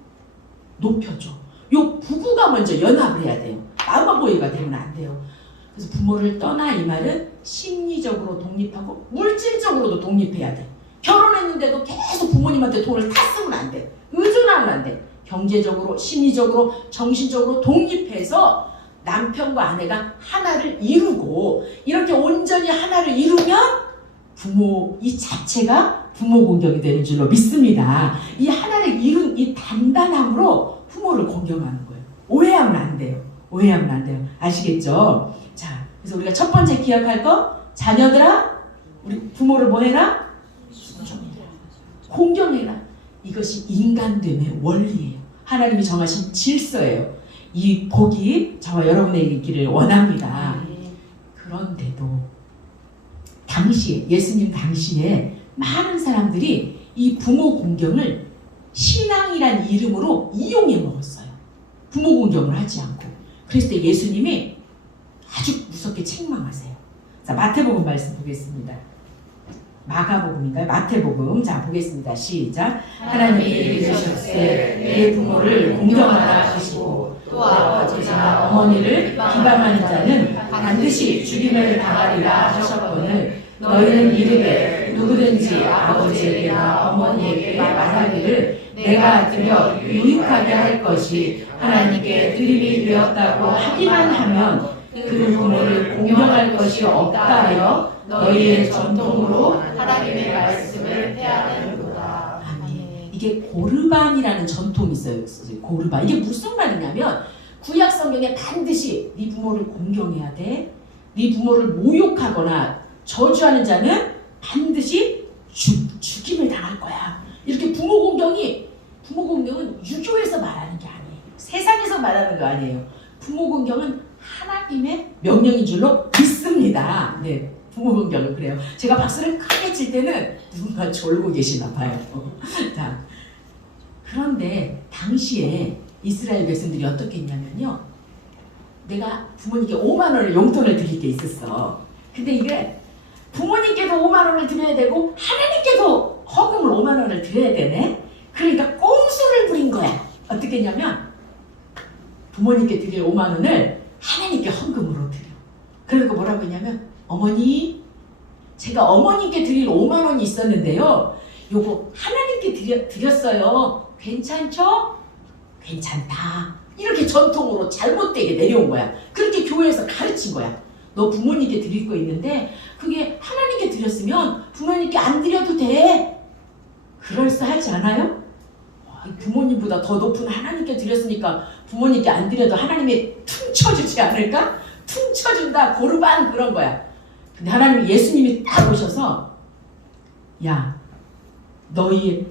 높여줘. 요 부부가 먼저 연합을 해야 돼요. 마마보이가 되면 안 돼요. 그래서 부모를 떠나 이 말은 심리적으로 독립하고 물질적으로도 독립해야 돼. 결혼했는데도 계속 부모님한테 돈을 다 쓰면 안 돼. 의존하면 안 돼. 경제적으로, 심리적으로, 정신적으로 독립해서 남편과 아내가 하나를 이루고 이렇게 온전히 하나를 이루면 부모 이 자체가 부모 공경이 되는 줄로 믿습니다. 이 하나를 이룬 이 단단함으로 부모를 공경하는 거예요. 오해하면 안 돼요. 오해하면 안 돼요. 아시겠죠? 자, 그래서 우리가 첫 번째 기억할 거 자녀들아 우리 부모를 뭐 해라? 순종해라. 공경해라. 이것이 인간됨의 원리예요. 하나님이 정하신 질서예요. 이 복이 저와 여러분에게 있기를 원합니다. 그런데도 당시에 예수님 당시에 많은 사람들이 이 부모 공경을 신앙이란 이름으로 이용해 먹었어요. 부모 공경을 하지 않고. 그랬을 때 예수님이 아주 무섭게 책망하세요. 자, 마태복음 말씀 보겠습니다. 마가복음인가요? 마태복음. 자, 보겠습니다. 시작. 하나님이 이르셨으되 내 부모를 공경하라 하시고 또 아버지나 어머니를 비방하는 자는 반드시 죽임을 당하리라 하셨거늘 너희는 이르되 누구든지 아버지에게나 어머니에게 말하기를 내가 들여 유익하게 할 것이 하나님께 드림이 되었다고 하기만 하면 그 부모를 공경할 것이 없다 하여 너희의 전통으로 하나님의 말씀을 폐하는구나. 아멘. 이게 고르반이라는 전통이 있어요. 고르반. 이게 무슨 말이냐면 구약 성경에 반드시 네 부모를 공경해야 돼. 네 부모를 모욕하거나 저주하는 자는 반드시 죽임을 당할 거야. 이렇게 부모 공경은 유교에서 말하는 게 아니에요. 세상에서 말하는 거 아니에요. 부모 공경은 하나님의 명령인 줄로 믿습니다. 네. 부모 공경은 그래요. 제가 박수를 크게 칠 때는 누군가 졸고 계시나 봐요. 자, 그런데 당시에 이스라엘 백성들이 어떻게 했냐면요. 내가 부모님께 5만 원을 용돈을 드릴 게 있었어. 근데 이게 부모님께도 5만 원을 드려야 되고 하나님께도 헌금을 5만 원을 드려야 되네. 그러니까 꼼수를 부린 거야. 어떻게 했냐면 부모님께 드릴 5만 원을 하나님께 헌금으로 드려. 그러니까 뭐라고 했냐면 어머니, 제가 어머님께 드릴 5만 원이 있었는데요. 요거 하나님께 드렸어요. 괜찮죠? 괜찮다. 이렇게 전통으로 잘못되게 내려온 거야. 그렇게 교회에서 가르친 거야. 너 부모님께 드릴 거 있는데 그게 하나님께 드렸으면 부모님께 안 드려도 돼. 그럴싸하지 않아요? 부모님보다 더 높은 하나님께 드렸으니까 부모님께 안 드려도 하나님이 퉁쳐주지 않을까? 퉁쳐준다 고르반 그런 거야. 근데 하나님이 예수님이 딱 오셔서 야 너희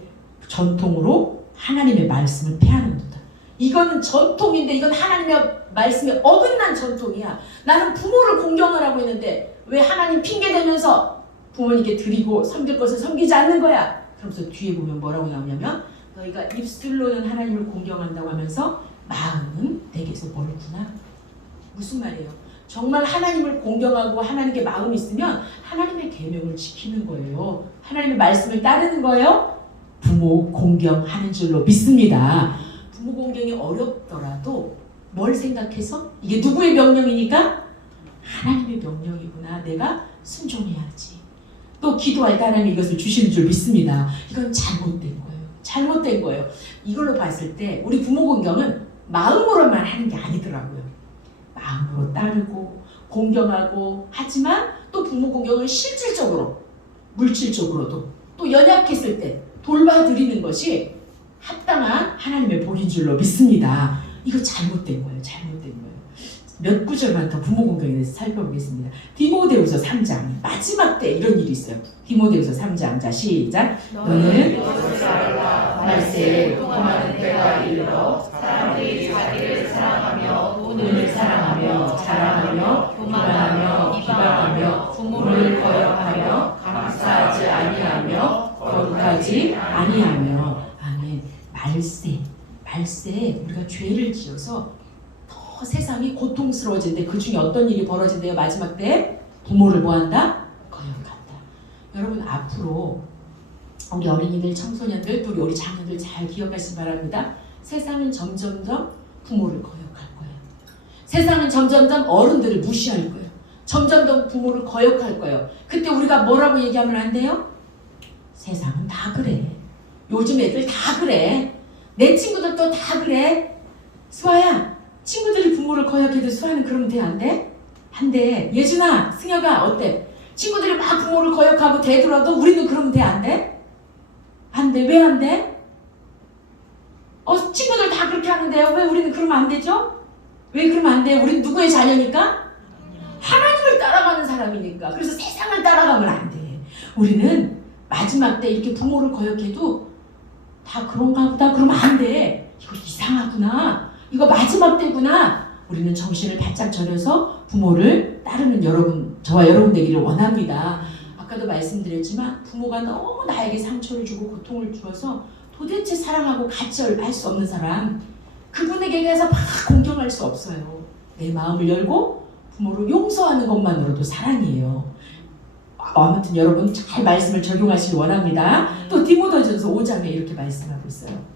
전통으로 하나님의 말씀을 폐하는도다. 이거는 전통인데 이건 하나님의 말씀에 어긋난 전통이야. 나는 부모를 공경하라고 했는데 왜 하나님 핑계대면서 부모님께 드리고 섬길 것을 섬기지 않는 거야. 그러면서 뒤에 보면 뭐라고 나오냐면 너희가 입술로는 하나님을 공경한다고 하면서 마음은 내게서 멀구나. 무슨 말이에요? 정말 하나님을 공경하고 하나님께 마음이 있으면 하나님의 계명을 지키는 거예요. 하나님의 말씀을 따르는 거예요. 부모 공경하는 줄로 믿습니다. 부모 공경이 어렵더라도 뭘 생각해서 이게 누구의 명령이니까? 하나님의 명령이구나. 내가 순종해야지. 또 기도할 때 하나님이 이것을 주시는 줄 믿습니다. 이건 잘못된 거예요. 잘못된 거예요. 이걸로 봤을 때 우리 부모 공경은 마음으로만 하는 게 아니더라고요. 마음으로 따르고 공경하고 하지만 또 부모 공경을 실질적으로 물질적으로도 또 연약했을 때 돌봐드리는 것이 합당한 하나님의 복인 줄로 믿습니다. 이거 잘못된 거예요. 잘못된 거예요. 몇 구절만 더 부모 공경에 대해서 살펴보겠습니다. 디모데후서 3장 마지막 때 이런 일이 있어요. 디모데후서 3장 자 시작. 너는 말세에 복음하는 때가 이르러 사람들이 자기를 사랑하며 돈을 사랑하며 자랑하며 교만하며 비방하며 부모를 거역하며 감사하지 아니하며 거룩하지 아니하며. 아멘. 말세에 우리가 죄를 지어서 더 세상이 고통스러워진대. 그 중에 어떤 일이 벌어진대요? 마지막 때 부모를 뭐한다? 거역한다. 여러분 앞으로 우리 어린이들, 청소년들, 또 우리 자녀들 잘 기억하시기 바랍니다. 세상은 점점점 부모를 거역할 거예요. 세상은 점점점 어른들을 무시할 거예요. 점점점 부모를 거역할 거예요. 그때 우리가 뭐라고 얘기하면 안 돼요? 세상은 다 그래. 요즘 애들 다 그래. 내 친구들도 다 그래. 수아야, 친구들이 부모를 거역해도 수아는 그러면 돼? 안 돼? 안 돼. 예준아, 승혁아 어때? 친구들이 막 부모를 거역하고 대들어도 우리는 그러면 돼? 안 돼? 안 돼. 왜 안 돼? 친구들 다 그렇게 하는데요. 왜 우리는 그러면 안 되죠? 왜 그러면 안 돼요? 우리는 누구의 자녀니까? 하나님을 따라가는 사람이니까. 그래서 세상을 따라가면 안 돼. 우리는 마지막 때 이렇게 부모를 거역해도 다 그런가 보다 그러면 안 돼. 이거 이상하구나. 이거 마지막 때구나. 우리는 정신을 바짝 차려서 부모를 따르는 여러분, 저와 여러분 되기를 원합니다. 아까도 말씀드렸지만 부모가 너무 나에게 상처를 주고 고통을 주어서 도대체 사랑하고 같이 할 수 없는 사람, 그분에게 가서 막 공경할 수 없어요. 내 마음을 열고 부모를 용서하는 것만으로도 사랑이에요. 아무튼 여러분 잘 말씀을 적용하시길 원합니다. 또 디모데전서 5장에 이렇게 말씀하고 있어요.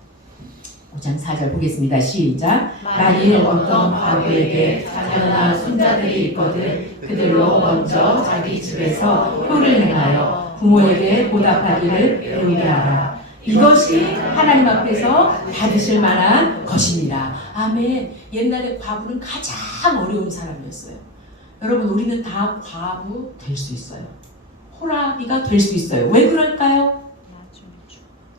5장 4절 보겠습니다. 시작. 만일 어떤 과부에게 자녀나 손자들이 있거든 그들로 먼저 자기 집에서 효를 행하여 부모에게 보답하기를 배우게 하라. 이것이 하나님 앞에서 받으실 만한 것입니다. 아멘. 옛날에 과부는 가장 어려운 사람이었어요. 여러분 우리는 다 과부 될 수 있어요. 호라비가 될 수 있어요. 왜 그럴까요?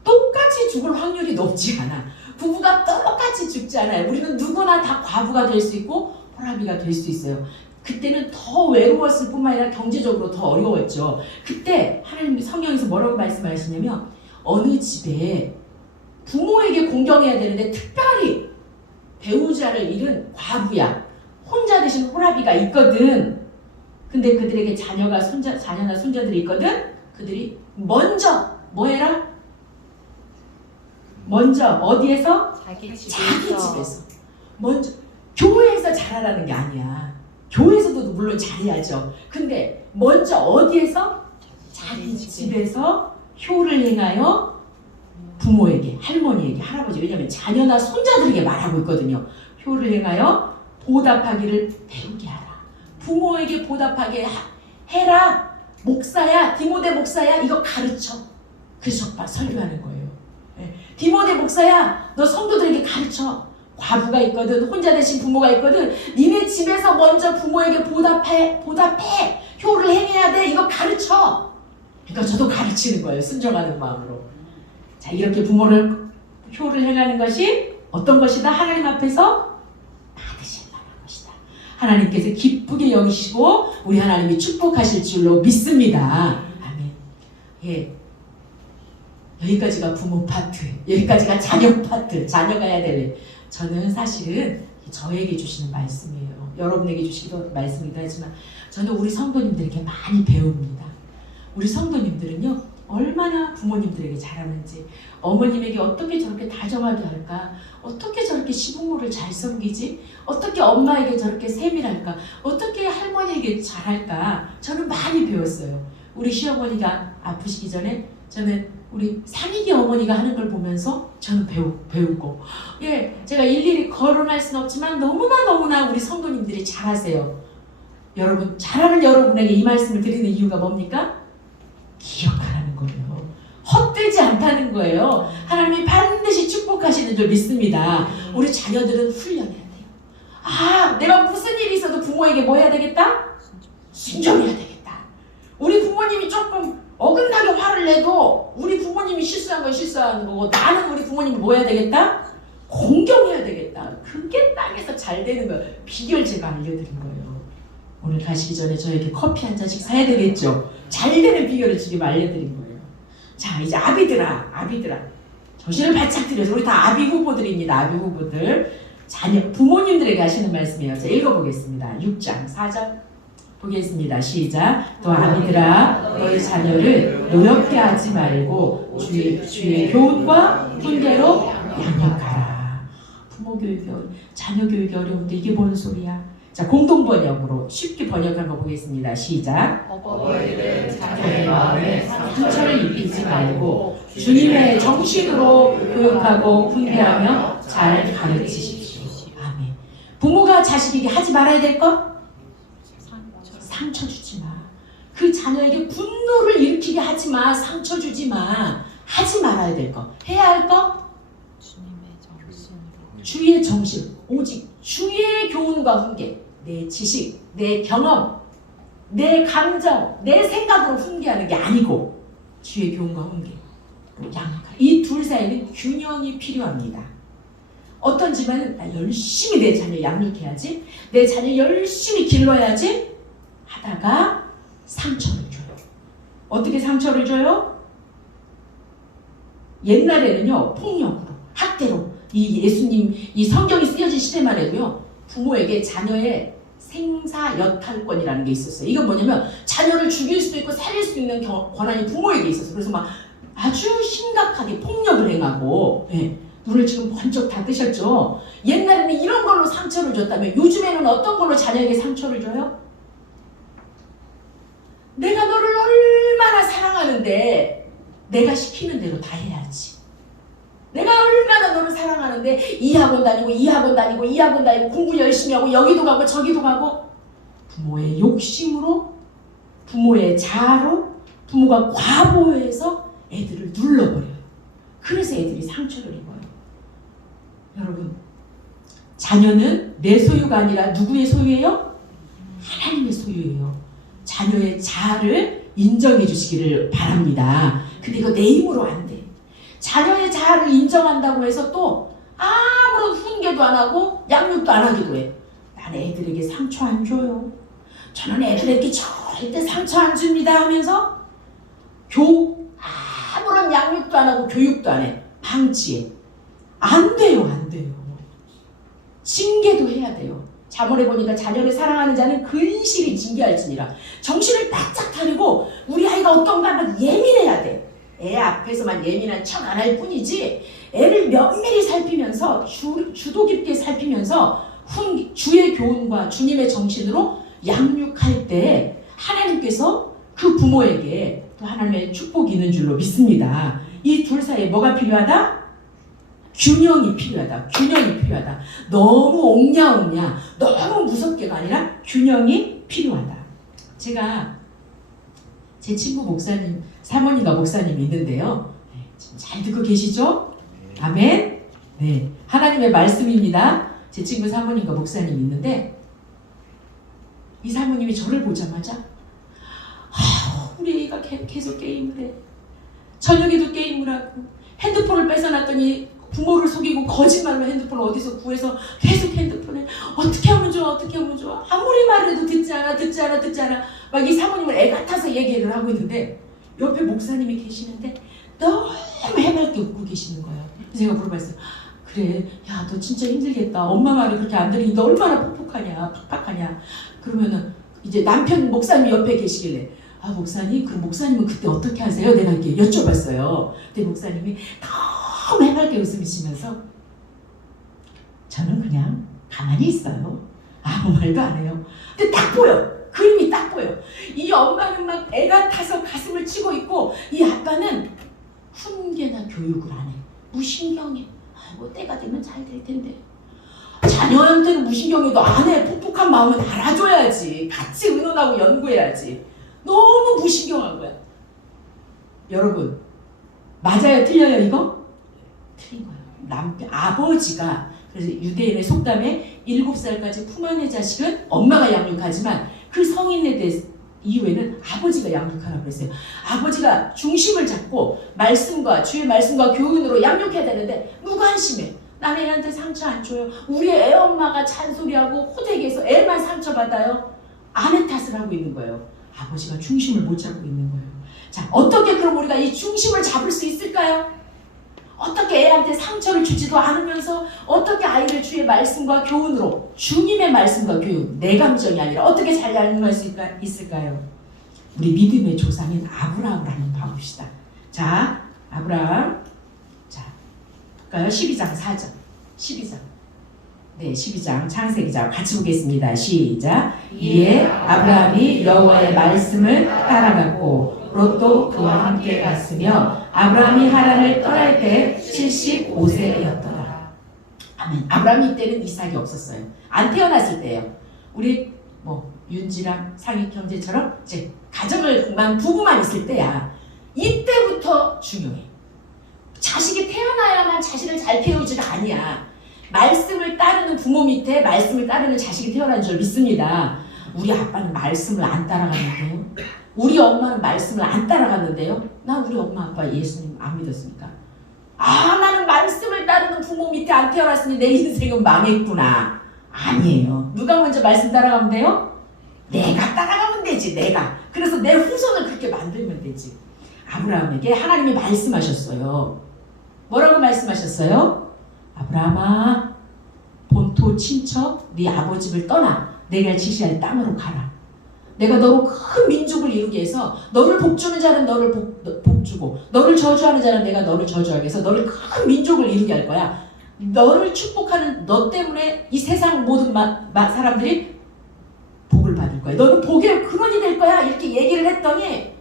똑같이 죽을 확률이 높지 않아. 부부가 똑같이 죽지 않아요. 우리는 누구나 다 과부가 될 수 있고 호라비가 될 수 있어요. 그때는 더 외로웠을 뿐만 아니라 경제적으로 더 어려웠죠. 그때 하나님이 성경에서 뭐라고 말씀하시냐면 어느 집에 부모에게 공경해야 되는데 특별히 배우자를 잃은 과부야, 혼자 되신 호라비가 있거든. 근데 그들에게 자녀나 손자들이 있거든. 그들이 먼저 뭐 해라? 먼저 어디에서? 자기 집에서. 먼저 교회에서 잘하라는 게 아니야. 교회에서도 물론 잘해야죠. 근데 먼저 어디에서? 자기 집에서 효를 행하여 부모에게, 할머니에게, 할아버지, 왜냐하면 자녀나 손자들에게 말하고 있거든요. 효를 행하여 보답하기를 배우게 하라. 부모에게 보답하게 해라. 목사야, 디모데 목사야, 이거 가르쳐. 그래서 설교하는 거예요. 디모데 목사야, 너 성도들에게 가르쳐. 과부가 있거든 혼자 되신 부모가 있거든 니네 집에서 먼저 부모에게 보답해 효를 행해야 돼. 이거 가르쳐. 그러니까 저도 가르치는 거예요. 순종하는 마음으로. 자, 이렇게 부모를 효를 행하는 것이 어떤 것이다? 하나님 앞에서 받으실 만한 것이다. 하나님께서 기쁘게 여기시고 우리 하나님이 축복하실 줄로 믿습니다. 아멘. 예. 여기까지가 부모 파트, 여기까지가 자녀 파트, 자녀가 해야 될 일. 저는 사실은 저에게 주시는 말씀이에요. 여러분에게 주시기도 말씀이기도 하지만 저는 우리 성도님들에게 많이 배웁니다. 우리 성도님들은요, 얼마나 부모님들에게 잘하는지, 어머님에게 어떻게 저렇게 다정하게 할까, 어떻게 저렇게 시부모를 잘 섬기지, 어떻게 엄마에게 저렇게 세밀할까, 어떻게 할머니에게 잘할까, 저는 많이 배웠어요. 우리 시어머니가 아프시기 전에 저는 우리 상익이 어머니가 하는 걸 보면서 저는 배우고, 예, 제가 일일이 거론할 수는 없지만 너무나 우리 성도님들이 잘하세요. 여러분, 잘하는 여러분에게 이 말씀을 드리는 이유가 뭡니까? 기억하라는 거예요. 헛되지 않다는 거예요. 하나님이 반드시 축복하시는 줄 믿습니다. 우리 자녀들은 훈련해야 돼요. 아, 내가 무슨 일이 있어도 부모에게 뭐 해야 되겠다? 순종해야 되겠다. 우리 부모님이 조금 어긋나게 화를 내도 우리 부모님이 실수한 건 실수하는 거고 나는 우리 부모님을 뭐 해야 되겠다? 공경해야 되겠다. 그게 땅에서 잘 되는 거예요. 비결 제가 알려드린 거예요. 오늘 가시기 전에 저에게 커피 한 잔씩 사야 되겠죠. 잘 되는 비결을 지금 알려드린 거예요. 자, 이제 아비들아 정신을 바짝 들여서 우리 다 아비 후보들입니다. 아비 후보들 자녀 부모님들에게 하시는 말씀이에요. 자, 읽어보겠습니다. 6장 4절 보겠습니다. 시작. 또 아비들아 너희 자녀를 노엽게 하지 말고 주의 교훈과 훈계로 양육하라. 부모 교육이 자녀 교육이 어려운데 이게 뭔 소리야? 자, 공동 번역으로 쉽게 번역한 거 보겠습니다. 시작. 어버이를 자녀의 마음에 상처를 입히지 말고 주님의 정신으로 교육하고 훈계하며 잘 가르치십시오. 아멘. 부모가 자식에게 하지 말아야 될 것? 상처 주지 마. 그 자녀에게 분노를 일으키게 하지 마. 상처 주지 마. 하지 말아야 될 것. 해야 할 것? 주의 정신. 오직 주의 교훈과 훈계. 내 지식, 내 경험, 내 감정, 내 생각으로 훈계하는 게 아니고 주의 교훈과 훈계. 이 둘 사이는 균형이 필요합니다. 어떤 집안은 나 열심히 내 자녀 양육해야지, 내 자녀 열심히 길러야지 하다가 상처를 줘요. 어떻게 상처를 줘요? 옛날에는요, 폭력으로, 학대로, 이 예수님, 이 성경이 쓰여진 시대만 해도요, 부모에게 자녀의 생사여탈권이라는 게 있었어요. 이건 뭐냐면 자녀를 죽일 수도 있고 살릴 수 있는 권한이 부모에게 있었어요. 그래서 막 아주 심각하게 폭력을 행하고, 예, 눈을 지금 번쩍 다 뜨셨죠? 옛날에는 이런 걸로 상처를 줬다면 요즘에는 어떤 걸로 자녀에게 상처를 줘요? 내가 너를 얼마나 사랑하는데 내가 시키는 대로 다 해야지. 내가 얼마나 너를 사랑하는데 이 학원 다니고 공부 열심히 하고 여기도 가고 저기도 가고. 부모의 욕심으로, 부모의 자아로, 부모가 과보해서 애들을 눌러버려요. 그래서 애들이 상처를 입어요. 여러분, 자녀는 내 소유가 아니라 누구의 소유예요? 하나님의 소유예요. 자녀의 자아를 인정해 주시기를 바랍니다. 근데 이거 내 힘으로 안 돼. 자녀의 자아를 인정한다고 해서 또 아무런 훈계도 안 하고 양육도 안 하기도 해. 나는 애들에게 상처 안 줘요. 저는 애들에게 절대 상처 안 줍니다 하면서 아무런 양육도 안 하고 교육도 안 해. 방치해. 안 돼요. 징계도 해야 돼요. 잠언에 보니까 자녀를 사랑하는 자는 근실이 징계할지니라. 정신을 바짝 차리고 우리 아이가 어떤가 막 예민해야 돼. 애 앞에서만 예민한 척 안 할 뿐이지 애를 면밀히 살피면서 주도 깊게 살피면서 주의 교훈과 주님의 정신으로 양육할 때 하나님께서 그 부모에게 또 하나님의 축복이 있는 줄로 믿습니다. 이 둘 사이에 뭐가 필요하다? 균형이 필요하다. 너무 옹냐옹냐, 너무 무섭게가 아니라 균형이 필요하다. 제가 제 친구 목사님, 사모님과 목사님이 있는데요. 네, 지금 잘 듣고 계시죠? 아멘? 네. 하나님의 말씀입니다. 제 친구 사모님과 목사님이 있는데 이 사모님이 저를 보자마자 우리 애가 계속 게임을 해. 저녁에도 게임을 하고 핸드폰을 뺏어놨더니 부모를 속이고 거짓말로 핸드폰을 어디서 구해서 계속 핸드폰에 어떻게 하면 좋아 어떻게 하면 좋아 아무리 말해도 듣지 않아 막 이 사모님을 애 같아서 얘기를 하고 있는데 옆에 목사님이 계시는데 너무 해맑게 웃고 계시는 거예요. 제가 물어봤어요. 그래 야 너 진짜 힘들겠다. 엄마 말을 그렇게 안 들으니 너 얼마나 퍽퍽하냐 팍팍하냐. 그러면은 이제 남편 목사님이 옆에 계시길래 아 목사님 그럼 목사님은 그때 어떻게 하세요? 내가 이렇게 여쭤봤어요. 근데 목사님이 너무 해맑게 웃으시면서 저는 그냥 가만히 있어요. 아무 말도 안 해요. 근데 딱 보여. 그림이 딱 보여. 이 엄마는 막 애가 타서 가슴을 치고 있고 이 아빠는 훈계나 교육을 안 해. 무신경해. 뭐 때가 되면 잘 될 텐데. 자녀한테는 무신경해도 안 해. 풋풋한 마음은 알아줘야지. 같이 의논하고 연구해야지. 너무 무신경한 거야. 여러분 맞아요? 틀려요 이거? 틀린 거예요. 남편 아버지가 그래서 유대인의 속담에 7살까지 품 안의 자식은 엄마가 양육하지만 그 성인에 대해서 이후에는 아버지가 양육하라고 그랬어요. 아버지가 중심을 잡고 말씀과 주의 말씀과 교훈으로 양육해야 되는데 무관심해. 난 애한테 상처 안 줘요. 우리 애 엄마가 잔소리하고 호되게 해서 애만 상처받아요. 아내 탓을 하고 있는 거예요. 아버지가 중심을 못 잡고 있는 거예요. 자, 어떻게 그럼 우리가 이 중심을 잡을 수 있을까요? 어떻게 애한테 상처를 주지도 않으면서 어떻게 아이를 주의 말씀과 교훈으로 주님의 말씀과 교훈, 내 감정이 아니라 어떻게 잘 양육할 수 있을까요? 우리 믿음의 조상인 아브라함을 한번 봐봅시다. 자, 아브라함 자, 볼까요? 12장 4절 12장 네, 12장 창세기자 같이 보겠습니다. 시작. 이에 아브라함이 여호와의 말씀을 따라갔고 롯도 그와 함께 갔으며 아브라함이 하란을 떠날 때 75세였더라. 아멘. 아브라함이 이때는 이삭이 없었어요. 안 태어났을 때예요. 우리 뭐 윤지랑 상익 형제처럼 이제 가정을만 부부만 있을 때야. 이때부터 중요해. 자식이 태어나야만 자식을 잘 키우지가 아니야. 말씀을 따르는 부모 밑에 말씀을 따르는 자식이 태어난 줄 믿습니다. 우리 아빠는 말씀을 안 따라갔는데요. 우리 엄마는 말씀을 안 따라갔는데요. 나 우리 엄마 아빠 예수님 안 믿었습니까? 아 나는 말씀을 따르는 부모 밑에 안 태어났으니 내 인생은 망했구나. 아니에요. 누가 먼저 말씀 따라가면 돼요? 내가 따라가면 되지. 내가. 그래서 내 후손을 그렇게 만들면 되지. 아브라함에게 하나님이 말씀하셨어요. 뭐라고 말씀하셨어요? 아브라함아 본토 친척 네 아버지 집을 떠나 내가 지시할 땅으로 가라. 내가 너로 큰 민족을 이루게 해서 너를 복주는 자는 너를 복주고 너를 저주하는 자는 내가 너를 저주하게 해서 너를 큰 민족을 이루게 할 거야. 너를 축복하는 너 때문에 이 세상 모든 사람들이 복을 받을 거야. 너는 복의 근원이 될 거야. 이렇게 얘기를 했더니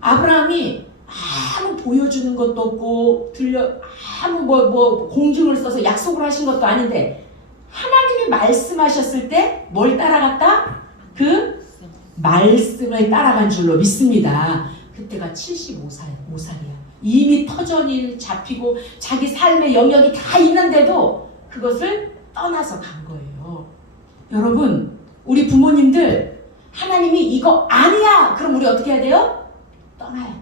아브라함이 아무 보여주는 것도 없고 아무 뭐 공중을 써서 약속을 하신 것도 아닌데 하나님이 말씀하셨을 때 뭘 따라갔다? 그 말씀을 따라간 줄로 믿습니다. 그때가 75살이야. 이미 터전이 잡히고 자기 삶의 영역이 다 있는데도 그것을 떠나서 간 거예요. 여러분 우리 부모님들 하나님이 이거 아니야. 그럼 우리 어떻게 해야 돼요? 떠나야 돼요.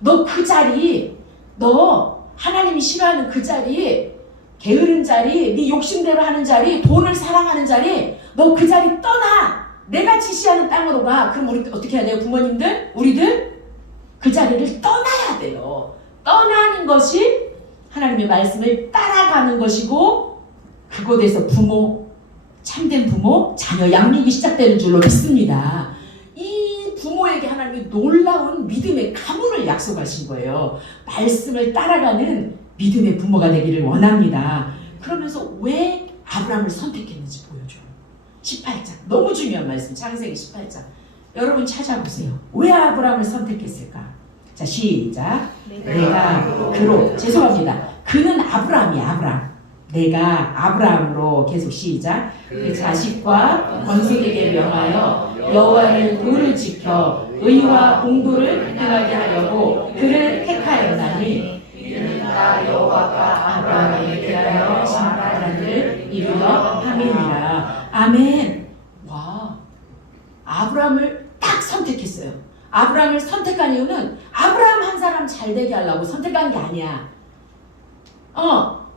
너 그 자리 너 하나님이 싫어하는 그 자리 게으른 자리 네 욕심대로 하는 자리 돈을 사랑하는 자리 너 그 자리 떠나. 내가 지시하는 땅으로 가. 그럼 우리 어떻게 해야 돼요? 부모님들? 우리들? 그 자리를 떠나야 돼요. 떠나는 것이 하나님의 말씀을 따라가는 것이고 그곳에서 부모, 참된 부모, 자녀 양육이 시작되는 줄로 믿습니다. 이 부모에게 하나님이 놀라운 믿음의 가문을 약속하신 거예요. 말씀을 따라가는 믿음의 부모가 되기를 원합니다. 그러면서 왜 아브라함을 선택했는지 보여줘요. 18장 너무 중요한 말씀. 창세기 18장 여러분 찾아보세요. 왜 아브라함을 선택했을까? 자 시작. 내가 그로 죄송합니다. 그는 아브라함이야. 아브라함. 내가 아브라함으로 계속 시작. 그 자식과 건축에게 명하여 여호와의 도를 지켜 의와 공도를 행하게 하려고 그를 택하였나니 이는 나 여호와가 아브라함에게 대하여 말하기를 이루려 함이니라. 아멘. 와, 아브라함을 딱 선택했어요. 아브라함을 선택한 이유는 아브라함 한 사람 잘 되게 하려고 선택한 게 아니야.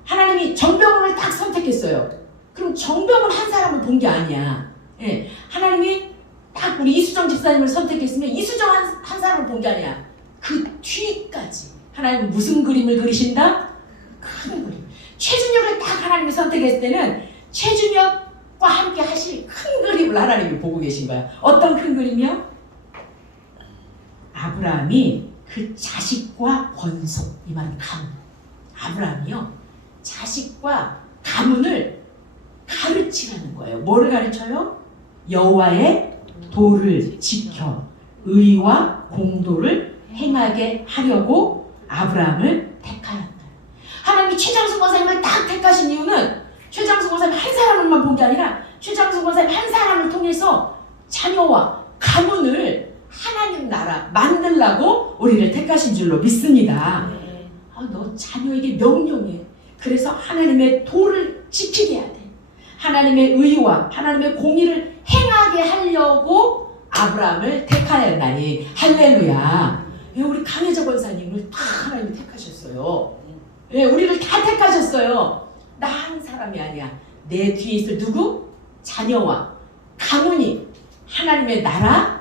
하나님이 정병훈을 딱 선택했어요. 그럼 정병훈 한 사람을 본 게 아니야. 예, 하나님이 딱 우리 이수정 집사님을 선택했으면 이수정 한 사람을 본 게 아니야. 그 뒤까지 하나님은 무슨 그림을 그리신다? 큰 그림. 최준혁을 딱 하나님이 선택했을 때는 최준혁과 함께 하실 큰 그림을 하나님이 보고 계신 거야. 어떤 큰 그림이요? 아브라함이 그 자식과 권속, 이 말은 가문. 아브라함이요, 자식과 가문을 가르치라는 거예요. 뭐를 가르쳐요? 여호와의 도를 지켜 의와 공도를 행하게 하려고 아브라함을 택하였다. 하나님이 최장수 권사님을 딱 택하신 이유는 최장수 권사님 한 사람을만 본 게 아니라 최장수 권사님 한 사람을 통해서 자녀와 가문을 하나님 나라 만들라고 우리를 택하신 줄로 믿습니다. 너 자녀에게 명령해. 그래서 하나님의 도를 지키게 해야 돼. 하나님의 의와 하나님의 공의를 행하게 하려고 아브라함을 택하였나니. 할렐루야. 우리 강혜자 권사님을 다 하나님이 택하셨어요. 우리를 다 택하셨어요. 나 한 사람이 아니야. 내 뒤에 있을 누구? 자녀와 가문이 하나님의 나라,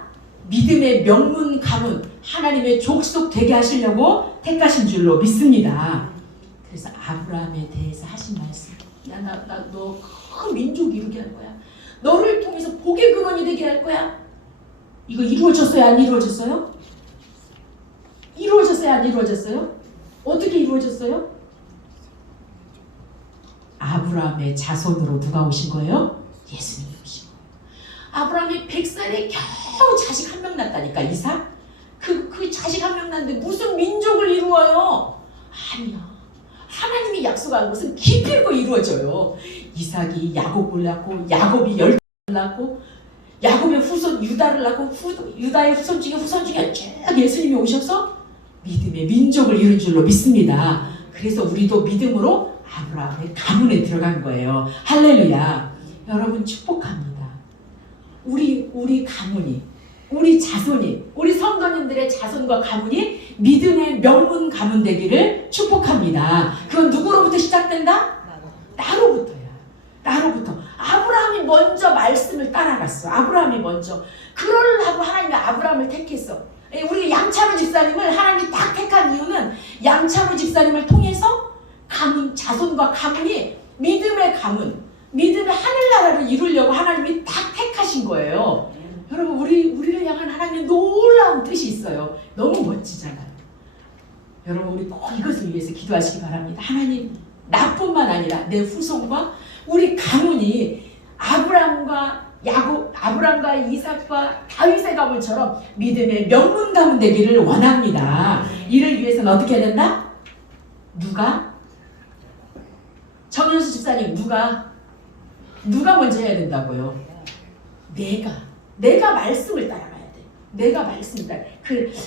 믿음의 명문 가문, 하나님의 족속 되게 하시려고 택하신 줄로 믿습니다. 그래서 아브라함에 대해서 하신 말씀, 야, 너 큰 민족 이루게 할 거야. 너를 통해서 복의 근원이 되게 할 거야. 이거 이루어졌어요? 안 이루어졌어요? 이루어졌어요? 안 이루어졌어요? 어떻게 이루어졌어요? 아브라함의 자손으로 누가 오신 거예요? 예수님이 오신 거예요. 아브라함이 100살에 겨우 자식 한 명 낳았다니까, 이삭? 그 자식 한 명 낳는데 무슨 민족을 이루어요? 아니야. 하나님이 약속한 것은 기필코 이루어져요. 이삭이 야곱을 낳고, 야곱이 10을 낳고, 야곱의 후손 유다를 낳고, 유다의 후손 중에 쭉 예수님이 오셔서 믿음의 민족을 이룬 줄로 믿습니다. 그래서 우리도 믿음으로 아브라함의 가문에 들어간 거예요. 할렐루야. 여러분 축복합니다. 우리 가문이, 우리 자손이, 우리 성도님들의 자손과 가문이 믿음의 명문 가문 되기를 축복합니다. 그건 누구로부터 시작된다? 나로부터야. 나로부터. 아브라함이 먼저 말씀을 따라갔어. 아브라함이 먼저. 그러려고 하나님이 아브라함을 택했어. 우리 양찬우 집사님을 하나님이 딱 택한 이유는 양찬우 집사님을 통해서 가문, 자손과 가문이 믿음의 가문, 믿음의 하늘나라를 이루려고 하나님이 딱 택하신 거예요. 여러분, 우리를 향한 하나님의 놀라운 뜻이 있어요. 너무 멋지잖아요. 여러분, 우리 꼭 이것을 위해서 기도하시기 바랍니다. 하나님, 나뿐만 아니라 내 후손과 우리 가문이 아브라함과 이삭과 다윗의 가문처럼 믿음의 명문 가문 되기를 원합니다. 이를 위해서는 어떻게 해야 된다? 누가? 정현수 집사님, 누가 먼저 해야 된다고요? 내가 말씀을 따라가야 돼. 내가 말씀을 따라.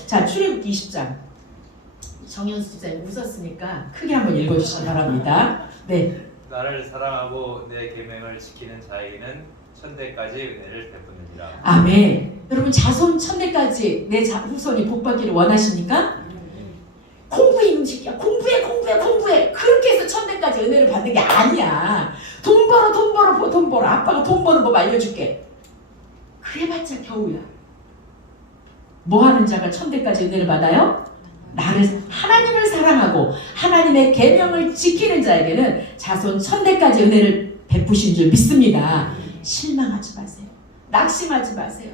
자, 출애굽기 20장. 정현수 집사님 웃었으니까 크게 한번 읽어주시기 바랍니다. 네. 나를 사랑하고 내 계명을 지키는 자에게는 천대까지 은혜를 베푸느니라. 아멘. 여러분, 자손 천대까지 내 후손이 복받기를 원하십니까? 공부의 음식이야. 공부해. 그렇게 해서 천대까지 은혜를 받는 게 아니야. 돈 벌어. 아빠가 돈 버는 법 알려줄게. 그래봤자 겨우야. 뭐 하는 자가 천대까지 은혜를 받아요? 하나님을 사랑하고 하나님의 계명을 지키는 자에게는 자손 천대까지 은혜를 베푸신 줄 믿습니다. 실망하지 마세요. 낙심하지 마세요.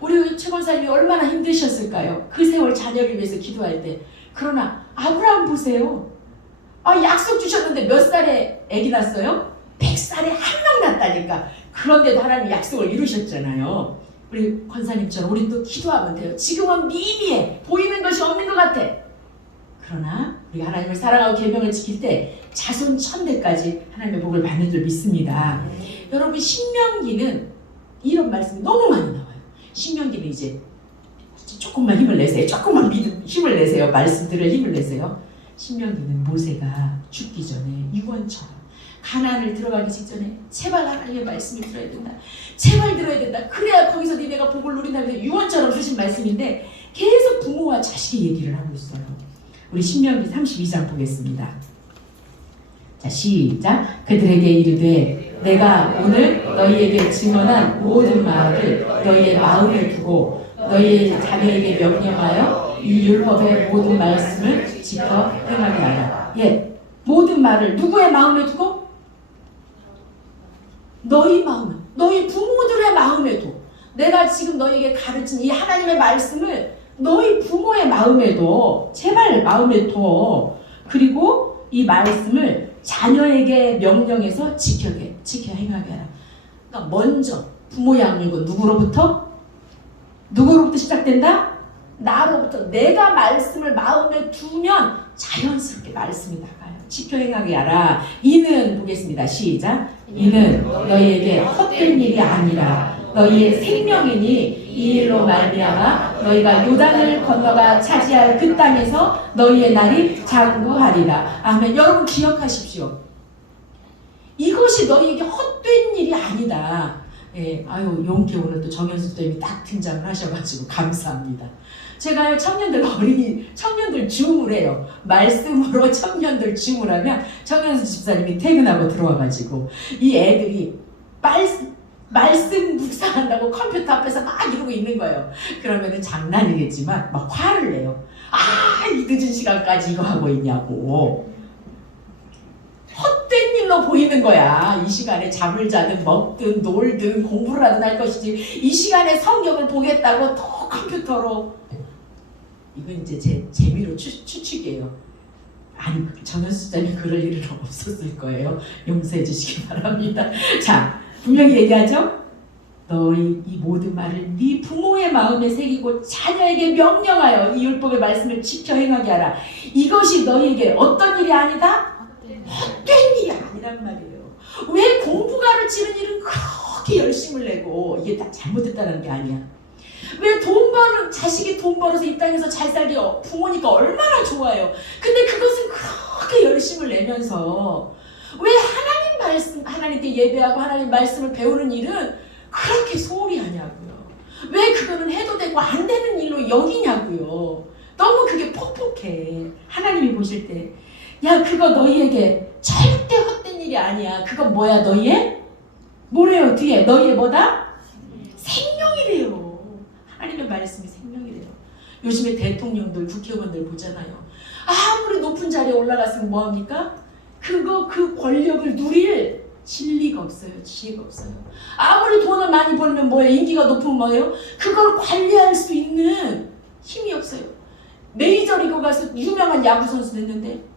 우리 최권사님이 얼마나 힘드셨을까요? 그 세월 자녀를 위해서 기도할 때. 그러나 아브라함 보세요. 약속 주셨는데 몇 살에 아기 낳았어요? 100살에 한 명 낳았다니까. 그런데도 하나님 약속을 이루셨잖아요. 우리 권사님처럼 우리 또 기도하면 돼요. 지금은 미미해. 보이는 것이 없는 것 같아. 그러나 우리가 하나님을 사랑하고 계명을 지킬 때 자손 천대까지 하나님의 복을 받는 줄 믿습니다. 여러분, 신명기는 이런 말씀이 너무 많이 나와요. 신명기는 이제 조금만 힘을 내세요. 조금만 힘을 내세요. 말씀 들을 힘을 내세요. 신명기는 모세가 죽기 전에 유언처럼 가나안을 들어가기 직전에 제발 하나님의 말씀을 들어야 된다. 제발 들어야 된다. 그래야 거기서 니네가 복을 누린다면서 유언처럼 쓰신 말씀인데 계속 부모와 자식의 얘기를 하고 있어요. 우리 신명기 32장 보겠습니다. 자, 시작. 그들에게 이르되 내가 오늘 너희에게 증언한 모든 말을 너희의 마음에 두고 너희의 자녀에게 명령하여 이 율법의 모든 말씀을 지켜 행하게 하라. 예, 모든 말을 누구의 마음에 두고? 너희 마음에, 너희 부모들의 마음에 둬. 내가 지금 너희에게 가르친 이 하나님의 말씀을 너희 부모의 마음에 둬. 제발 마음에 둬. 그리고 이 말씀을 자녀에게 명령해서 지켜 행하게 하라. 그러니까 먼저 부모 양육은 누구로부터 시작된다? 나로부터. 내가 말씀을 마음에 두면 자연스럽게 말씀이 나가요. 지켜 행하게 하라. 이는 보겠습니다. 시작. 이는 너희에게 헛된 일이 아니라 너희의 생명이니 이 일로 말미암아 너희가 요단을 건너가 차지할 그 땅에서 너희의 날이 장구하리라. 아멘. 여러분 기억하십시오. 이것이 너희에게 헛된 일이 아니다. 예, 아유 용케 오늘 또 정현수 선생님이 딱 등장을 하셔가지고 감사합니다. 제가 청년들 줌을 해요. 말씀으로 청년들 줌을 하면 정현수 집사님이 퇴근하고 들어와가지고 이 애들이 말씀 묵상한다고 컴퓨터 앞에서 막 이러고 있는 거예요. 그러면은 장난이겠지만 막 화를 내요. 아, 이 늦은 시간까지 이거 하고 있냐고. 헛된 일로 보이는 거야. 이 시간에 잠을 자든 먹든 놀든 공부를 하든 할 것이지 이 시간에 성경을 보겠다고 또 컴퓨터로. 이건 이제 제 재미로 추측이에요. 아니 정현수 집사님 그럴 일은 없었을 거예요. 용서해 주시기 바랍니다. 자, 분명히 얘기하죠. 너희 이 모든 말을 네 부모의 마음에 새기고 자녀에게 명령하여 이 율법의 말씀을 지켜 행하게 하라. 이것이 너희에게 어떤 일이 아니다? 헛된 일이 아니란 말이에요. 왜 공부 가르치는 일은 그렇게 열심을 내고 이게 다 잘못됐다는 게 아니야. 왜 자식이 돈 벌어서 이 땅에서 잘 살기 부모니까 얼마나 좋아요. 근데 그것은 그렇게 열심을 내면서 왜 하나님께 예배하고 하나님 말씀을 배우는 일은 그렇게 소홀히 하냐고요. 왜 그거는 해도 되고 안 되는 일로 여기냐고요. 너무 그게 퍽퍽해. 하나님이 보실 때 야 그거 너희에게 절대 헛된 일이 아니야. 그건 뭐야 너희의? 뭐래요 뒤에? 너희의 뭐다? 생명이래요. 하나님의 말씀이 생명이래요. 요즘에 대통령들 국회의원들 보잖아요. 아무리 높은 자리에 올라갔으면 뭐합니까? 그 권력을 누릴 진리가 없어요. 지혜가 없어요. 아무리 돈을 많이 벌면 뭐예요? 인기가 높으면 뭐예요? 그걸 관리할 수 있는 힘이 없어요. 메이저리그 가서 유명한 야구 선수 됐는데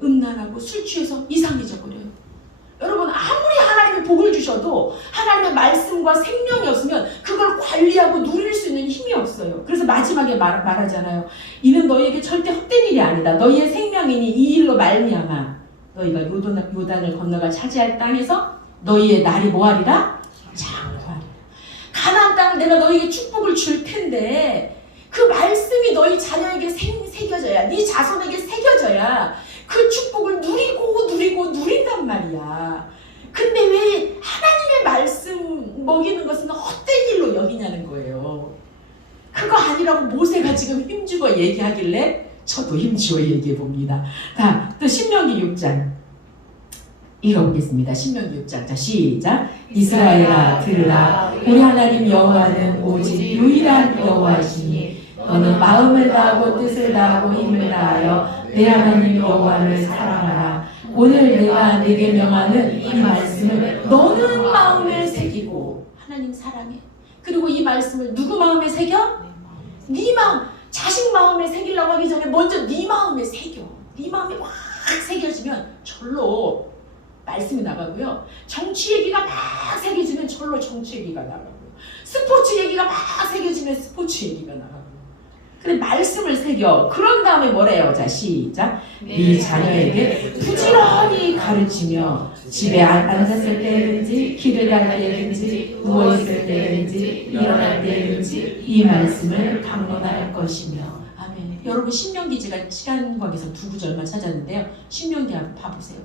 음란하고 술 취해서 이상해져 버려요. 여러분 아무리 하나님이 복을 주셔도 하나님의 말씀과 생명이 없으면 그걸 관리하고 누릴 수 있는 힘이 없어요. 그래서 마지막에 말하잖아요. 이는 너희에게 절대 헛된 일이 아니다. 너희의 생명이니 이 일로 말미암아 너희가 요단을 건너가 차지할 땅에서 너희의 날이 뭐하리라? 장구하리라. 가나안 땅을 내가 너희에게 축복을 줄 텐데 그 말씀이 너희 자녀에게 새겨져야 네 자손에게 새겨져야 그 축복을 누린단 말이야. 근데 왜 하나님의 말씀 먹이는 것은 헛된 일로 여기냐는 거예요. 그거 아니라고 모세가 지금 힘주고 얘기하길래 저도 힘주어 얘기해 봅니다. 자, 또 신명기 6장 읽어보겠습니다. 신명기 6장. 자, 시작. 이스라엘아 들으라. 우리 하나님 여호와는 오직 유일한 여호와이시니 너는 마음을 다하고 뜻을 다하고 힘을 다하여 내 하나님 여호와를 사랑하라. 오늘 내가 네게 명하는 이 말씀을 너는 마음에 새기고 하나님 사랑해. 그리고 이 말씀을 누구 마음에 새겨? 네 마음. 자식 마음에 새기려고 하기 전에 먼저 네 마음에 새겨. 네 마음에 확 새겨지면 절로 말씀이 나가고요. 정치 얘기가 막 새겨지면 절로 정치 얘기가 나가고요. 스포츠 얘기가 막 새겨지면 스포츠 얘기가 나가고요. 그래 말씀을 새겨. 그런 다음에 뭐래요? 자 시작. 네 자녀에게 부지런히 가르치며 집에 앉았을 때든지 길을 갈 때든지 누워있을 때든지 일어날 때든지 이 말씀을 강론할 것이며. 아멘. 여러분 신명기 제가 시간 관계상 두 구절만 찾았는데요. 신명기 한번 봐보세요.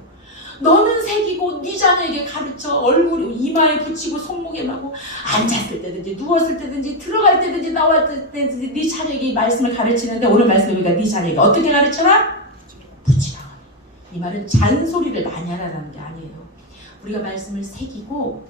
너는 새기고 네 자녀에게 가르쳐 얼굴 이마에 붙이고 손목에 마고 앉았을 때든지 누웠을 때든지 들어갈 때든지 나왔을 때든지 네 자녀에게 말씀을 가르치는데 오늘 말씀 우리가 네 자녀에게 어떻게 가르쳐라? 붙이라. 이 말은 잔소리를 많이 하라는 게 아니에요. 우리가 말씀을 새기고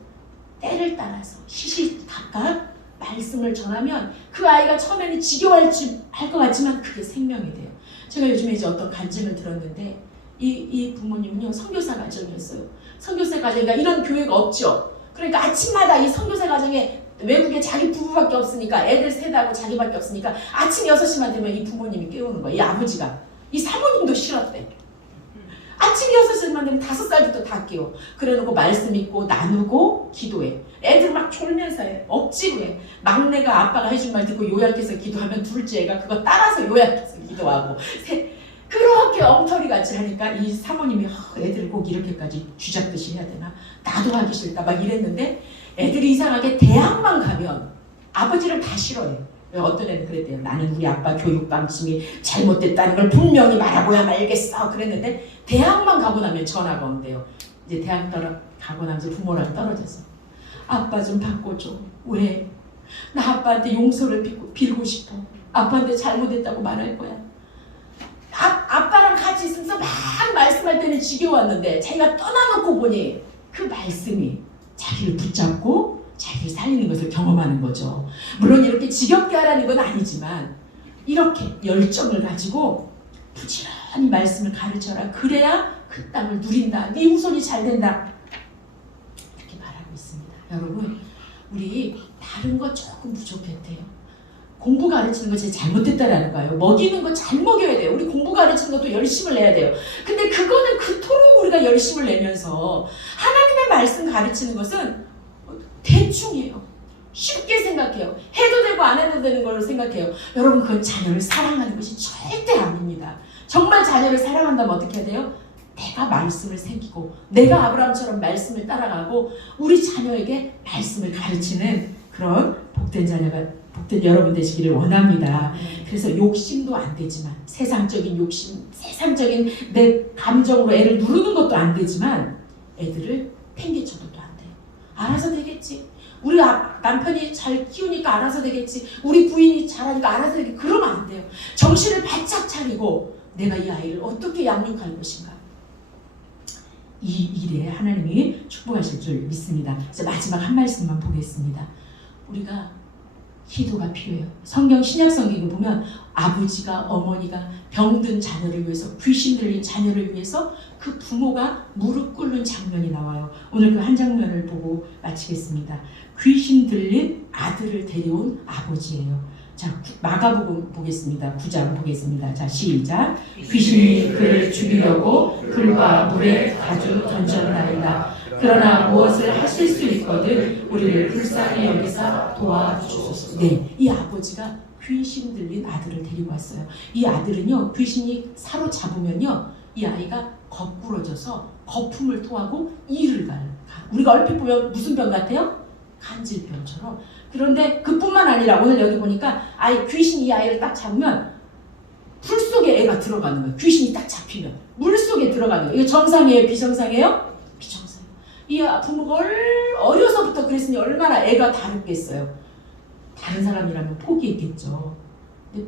때를 따라서 시시각각 말씀을 전하면 그 아이가 처음에는 지겨워할 것 같지만 그게 생명이 돼요. 제가 요즘에 이제 어떤 간증을 들었는데 이 부모님은요 선교사 가정이었어요. 선교사 가정이니까 이런 교회가 없죠. 그러니까 아침마다 이 선교사 가정에 외국에 자기 부부밖에 없으니까 애들 셋하고 자기밖에 없으니까 아침 6시만 되면 이 부모님이 깨우는 거예요. 이 아버지가. 이 사모님도 싫었대. 아침 6시만 되면 5살부터 다 깨워. 그래놓고 말씀 읽고 나누고 기도해. 애들 막 졸면서 해. 억지로 해. 막내가 아빠가 해준 말 듣고 요약해서 기도하면 둘째가 그거 따라서 요약해서 기도하고 그렇게 엉터리 같이 하니까 이 사모님이 애들 꼭 이렇게까지 쥐잡듯이 해야 되나? 나도 하기 싫다 막 이랬는데 애들이 이상하게 대학만 가면 아버지를 다 싫어해. 어떤 애는 그랬대요. 나는 우리 아빠 교육 방침이 잘못됐다는 걸 분명히 말하고야 말겠어. 그랬는데 대학만 가고 나면 전화가 온대요. 이제 대학 가고 나면 부모랑 떨어져서 아빠 좀 바꿔줘. 왜? 나 아빠한테 용서를 빌고 싶어. 아빠한테 잘못했다고 말할 거야. 아빠랑 같이 있으면서 막 말씀할 때는 지겨웠는데 자기가 떠나놓고 보니 그 말씀이 자기를 붙잡고 자기를 살리는 것을 경험하는 거죠. 물론 이렇게 지겹게 하라는 건 아니지만 이렇게 열정을 가지고 부지런히 말씀을 가르쳐라. 그래야 그 땅을 누린다. 네 후손이 잘 된다. 이렇게 말하고 있습니다. 여러분 우리 다른 거 조금 부족했대요. 공부 가르치는 거 진짜 잘못됐다라는 거예요. 먹이는 거 잘 먹여야 돼요. 우리 공부 가르치는 것도 열심을 내야 돼요. 근데 그거는 그토록 우리가 열심을 내면서 하나님의 말씀 가르치는 것은 대충이에요. 쉽게 생각해요. 해도 되고 안 해도 되는 걸로 생각해요. 여러분 그건 자녀를 사랑하는 것이 절대 아닙니다. 정말 자녀를 사랑한다면 어떻게 해야 돼요? 내가 말씀을 새기고 내가 아브라함처럼 말씀을 따라가고 우리 자녀에게 말씀을 가르치는 그런 복된 여러분 되시기를 원합니다. 그래서 욕심도 안 되지만 세상적인 욕심, 세상적인 내 감정으로 애를 누르는 것도 안 되지만 애들을 팽개쳐도 안 돼요. 알아서 되겠지. 우리 남편이 잘 키우니까 알아서 되겠지. 우리 부인이 잘하니까 알아서 되겠지. 그러면 안 돼요. 정신을 바짝 차리고 내가 이 아이를 어떻게 양육할 것인가. 이 일에 하나님이 축복하실 줄 믿습니다. 이제 마지막 한 말씀만 보겠습니다. 우리가 기도가 필요해요. 성경 신약 성경에 보면 아버지가 어머니가 병든 자녀를 위해서 귀신 들린 자녀를 위해서 그 부모가 무릎 꿇는 장면이 나와요. 오늘 그 한 장면을 보고 마치겠습니다. 귀신 들린 아들을 데려온 아버지예요. 자, 마가복음 보겠습니다. 9장 보겠습니다. 자, 시작. 귀신이 그를 죽이려고 불과 물에 가져 던졌나이다. 그러나 무엇을 하실 수 있거든 우리를 불쌍히 여기사 도와주소서. 네, 이 아버지가 귀신 들린 아들을 데리고 왔어요. 이 아들은요, 귀신이 사로잡으면요, 이 아이가 거꾸러져서 거품을 토하고 이를 가. 우리가 얼핏 보면 무슨 병 같아요? 간질병처럼. 그런데 그뿐만 아니라 오늘 여기 보니까 귀신이 이 아이를 딱 잡으면 불 속에 애가 들어가는 거예요. 귀신이 딱 잡히면 물 속에 들어가는 거예요. 이게 정상이에요? 비정상이에요? 비정상. 이 부모가 어려서부터 그랬으니 얼마나 애가 다르겠어요. 다른 사람이라면 포기했겠죠. 근데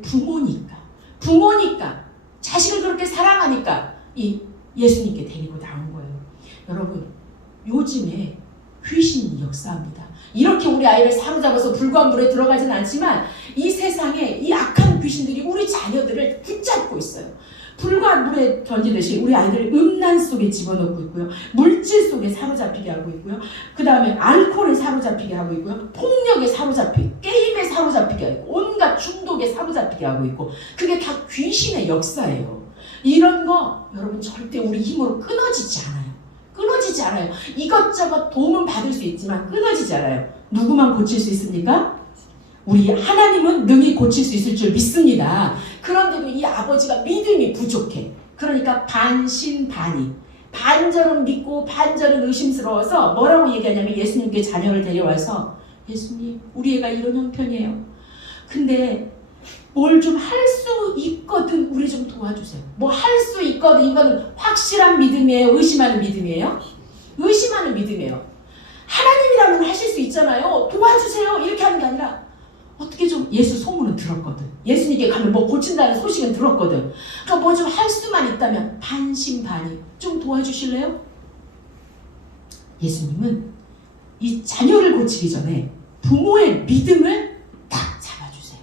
부모니까 자식을 그렇게 사랑하니까 이 예수님께 데리고 나온 거예요. 여러분 요즘에 귀신이 역사합니다. 이렇게 우리 아이를 사로잡아서 불과 물에 들어가진 않지만 이 세상에 이 악한 귀신들이 우리 자녀들을 붙잡고 있어요. 불과 물에 던지듯이 우리 아이들을 음란 속에 집어넣고 있고요. 물질 속에 사로잡히게 하고 있고요. 그 다음에 알코올에 사로잡히게 하고 있고요. 폭력에 사로잡히게, 게임에 사로잡히게 하고 있고, 온갖 중독에 사로잡히게 하고 있고, 그게 다 귀신의 역사예요. 이런 거 여러분 절대 우리 힘으로 끊어지지 않아요. 끊어지지 않아요. 이것저것 도움은 받을 수 있지만 끊어지지 않아요. 누구만 고칠 수 있습니까? 우리 하나님은 능히 고칠 수 있을 줄 믿습니다. 그런데도 이 아버지가 믿음이 부족해. 그러니까 반신반의. 반절은 믿고 반절은 의심스러워서 뭐라고 얘기하냐면 예수님께 자녀를 데려와서 예수님 우리 애가 이런 형편이에요. 근데 뭘 좀 할 수 있거든 우리 좀 도와주세요. 뭐 할 수 있거든 이거는 확실한 믿음이에요? 의심하는 믿음이에요? 의심하는 믿음이에요. 하나님이라면 하실 수 있잖아요. 도와주세요 이렇게 하는 게 아니라 어떻게 좀 예수 소문은 들었거든. 예수님께 가면 뭐 고친다는 소식은 들었거든. 그러니까 뭐 좀 할 수만 있다면 반신반의 좀 도와주실래요? 예수님은 이 자녀를 고치기 전에 부모의 믿음을 딱 잡아주세요.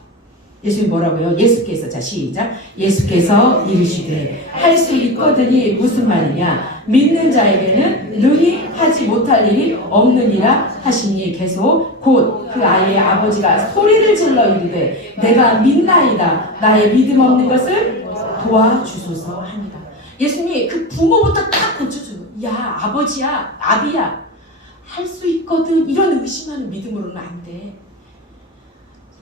예수님 뭐라고요? 예수께서 자 시작 예수께서 이르시되 할 수 있거든이 무슨 말이냐 믿는 자에게는 능히 하지 못할 일이 없느니라 하시니 계속 곧 그 아이의 아버지가 소리를 질러 이르되 내가 믿나이다 나의 믿음 없는 것을 도와주소서 합니다. 예수님이 그 부모부터 딱 고쳐주는 야 아버지야 아비야 할 수 있거든 이런 의심하는 믿음으로는 안 돼.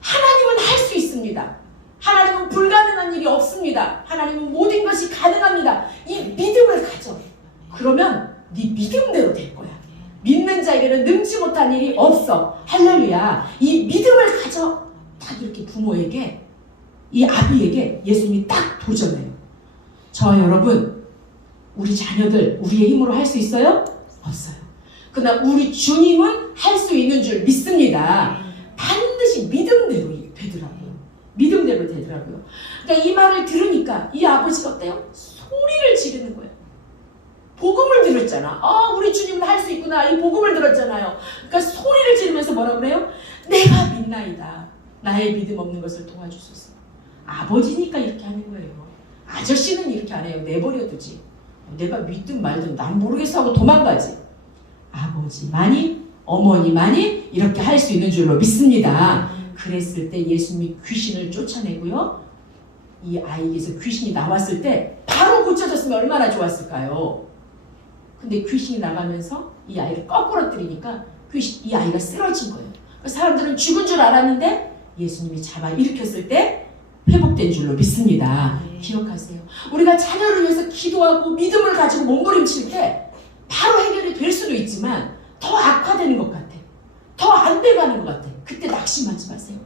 하나님은 할 수 있습니다. 하나님은 불가능한 일이 없습니다. 하나님은 모든 것이 가능합니다. 이 믿음을 가져. 그러면 네 믿음대로 될 거야. 믿는 자에게는 능치 못한 일이 없어. 할렐루야. 이 믿음을 가져. 딱 이렇게 부모에게 이 아비에게 예수님이 딱 도전해요. 저 여러분 우리 자녀들 우리의 힘으로 할 수 있어요? 없어요. 그러나 우리 주님은 할 수 있는 줄 믿습니다. 반드시 믿음대로 되더라고요. 믿음대로 되더라고요. 그러니까 이 말을 들으니까 이 아버지가 어때요? 소리를 지르는 거예요. 복음을 들었잖아. 우리 주님은 할 수 있구나. 이 복음을 들었잖아요. 그러니까 소리를 지르면서 뭐라 그래요? 내가 믿나이다. 나의 믿음 없는 것을 도와주소서. 아버지니까 이렇게 하는 거예요. 아저씨는 이렇게 안 해요. 내버려두지. 내가 믿든 말든 난 모르겠어 하고 도망가지. 아버지만이 어머니만이 이렇게 할 수 있는 줄로 믿습니다. 그랬을 때 예수님이 귀신을 쫓아내고요. 이 아이에게서 귀신이 나왔을 때 바로 고쳐졌으면 얼마나 좋았을까요? 근데 귀신이 나가면서 이 아이를 거꾸로 때리니까 이 아이가 쓰러진 거예요. 사람들은 죽은 줄 알았는데 예수님이 잡아 일으켰을 때 회복된 줄로 믿습니다. 기억하세요. 우리가 자녀를 위해서 기도하고 믿음을 가지고 몸부림칠 때 바로 해결이 될 수도 있지만 더 악화되는 것 같아. 더 안 돼가는 것 같아. 그때 낙심하지 마세요.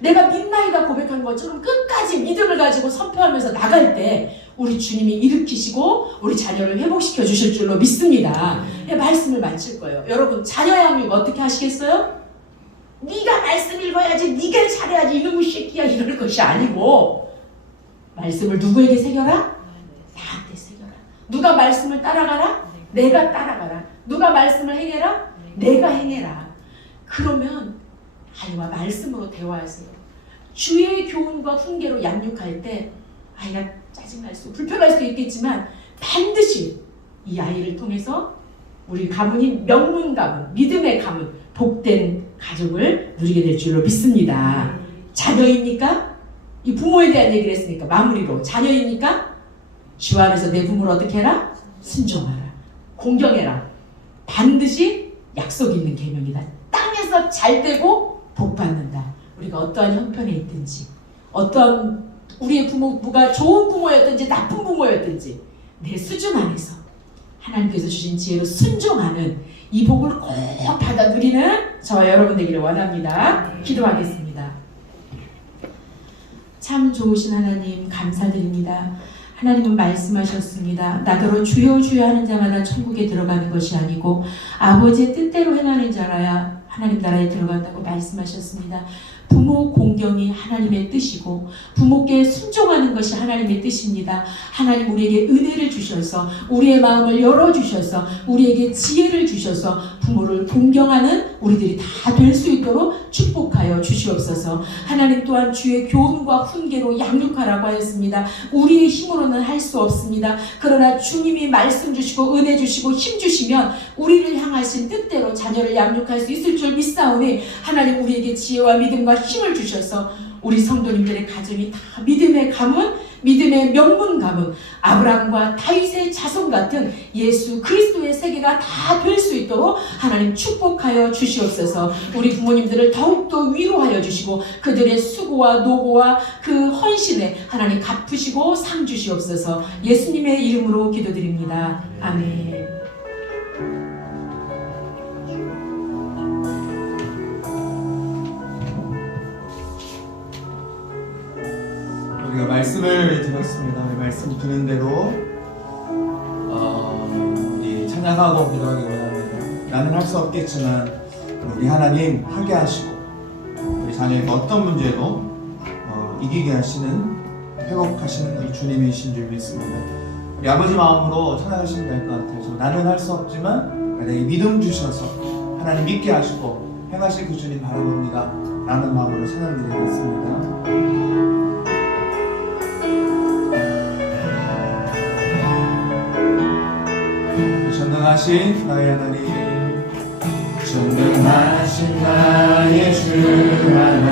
내가 믿나이다 고백한 것처럼 끝까지 믿음을 가지고 선포하면서 나갈 때 우리 주님이 일으키시고 우리 자녀를 회복시켜 주실 줄로 믿습니다. 말씀을 마칠 거예요. 여러분 자녀 양육 어떻게 하시겠어요? 네가 말씀 읽어야지 네가 잘해야지 이놈의 새끼야 이럴 것이 아니고 말씀을 누구에게 새겨라? 나한테 새겨라. 누가 말씀을 따라가라? 내가 따라가라. 누가 말씀을 행해라? 내가 행해라. 그러면 아이와 말씀으로 대화하세요. 주의 교훈과 훈계로 양육할 때 아이가 짜증날 수, 불편할 수 있겠지만 반드시 이 아이를 통해서 우리 가문인 명문 가문, 믿음의 가문, 복된 가족을 누리게 될 줄로 믿습니다. 자녀입니까? 이 부모에 대한 얘기를 했으니까 마무리로 자녀입니까? 주 안에서 내 부모를 어떻게 해라? 순종하라. 공경해라. 반드시 약속 있는 계명이다. 땅에서 잘 되고 복 받는다. 우리가 어떠한 형편에 있든지 어떤 우리의 부모가 좋은 부모였든지 나쁜 부모였든지 내 수준 안에서 하나님께서 주신 지혜로 순종하는 이 복을 꼭 받아 누리는 저와 여러분 되기를 원합니다. 기도하겠습니다. 참 좋으신 하나님 감사드립니다. 하나님은 말씀하셨습니다. 나더러 주여 주여 하는 자마다 천국에 들어가는 것이 아니고 아버지의 뜻대로 행하는 자라야 하나님 나라에 들어간다고 말씀하셨습니다. 부모 공경이 하나님의 뜻이고 부모께 순종하는 것이 하나님의 뜻입니다. 하나님 우리에게 은혜를 주셔서 우리의 마음을 열어주셔서 우리에게 지혜를 주셔서 부모를 공경하는 우리들이 다 될 수 있도록 축복하여 주시옵소서. 하나님 또한 주의 교훈과 훈계로 양육하라고 하였습니다. 우리의 힘으로는 할 수 없습니다. 그러나 주님이 말씀 주시고 은혜 주시고 힘 주시면 우리를 향하신 뜻대로 자녀를 양육할 수 있을 줄 믿사오니 하나님 우리에게 지혜와 믿음과 힘을 주셔서 우리 성도님들의 가정이 다 믿음의 가문, 믿음의 명문 가문, 아브라함과 다윗의 자손 같은 예수 그리스도의 세계가 다 될 수 있도록 하나님 축복하여 주시옵소서. 우리 부모님들을 더욱더 위로하여 주시고 그들의 수고와 노고와 그 헌신에 하나님 갚으시고 상 주시옵소서. 예수님의 이름으로 기도드립니다. 아멘. 우리가 말씀을 들었습니다. 우리 말씀 듣는 대로 우리 찬양하고 기도하기 원합니다. 나는 할 수 없겠지만 우리 하나님 하게 하시고 우리 자녀의 어떤 문제도 이기게 하시는 회복하시는 우리 주님이신 줄 믿습니다. 우리 아버지 마음으로 찬양하시면 될 것 같아요. 나는 할 수 없지만 나에게 믿음 주셔서 하나님 믿게 하시고 행하실 그 주님 바라봅니다 라는 마음으로 찬양드리겠습니다. 전능하신 나의 하나님, 전능하신 나의 주 하나님,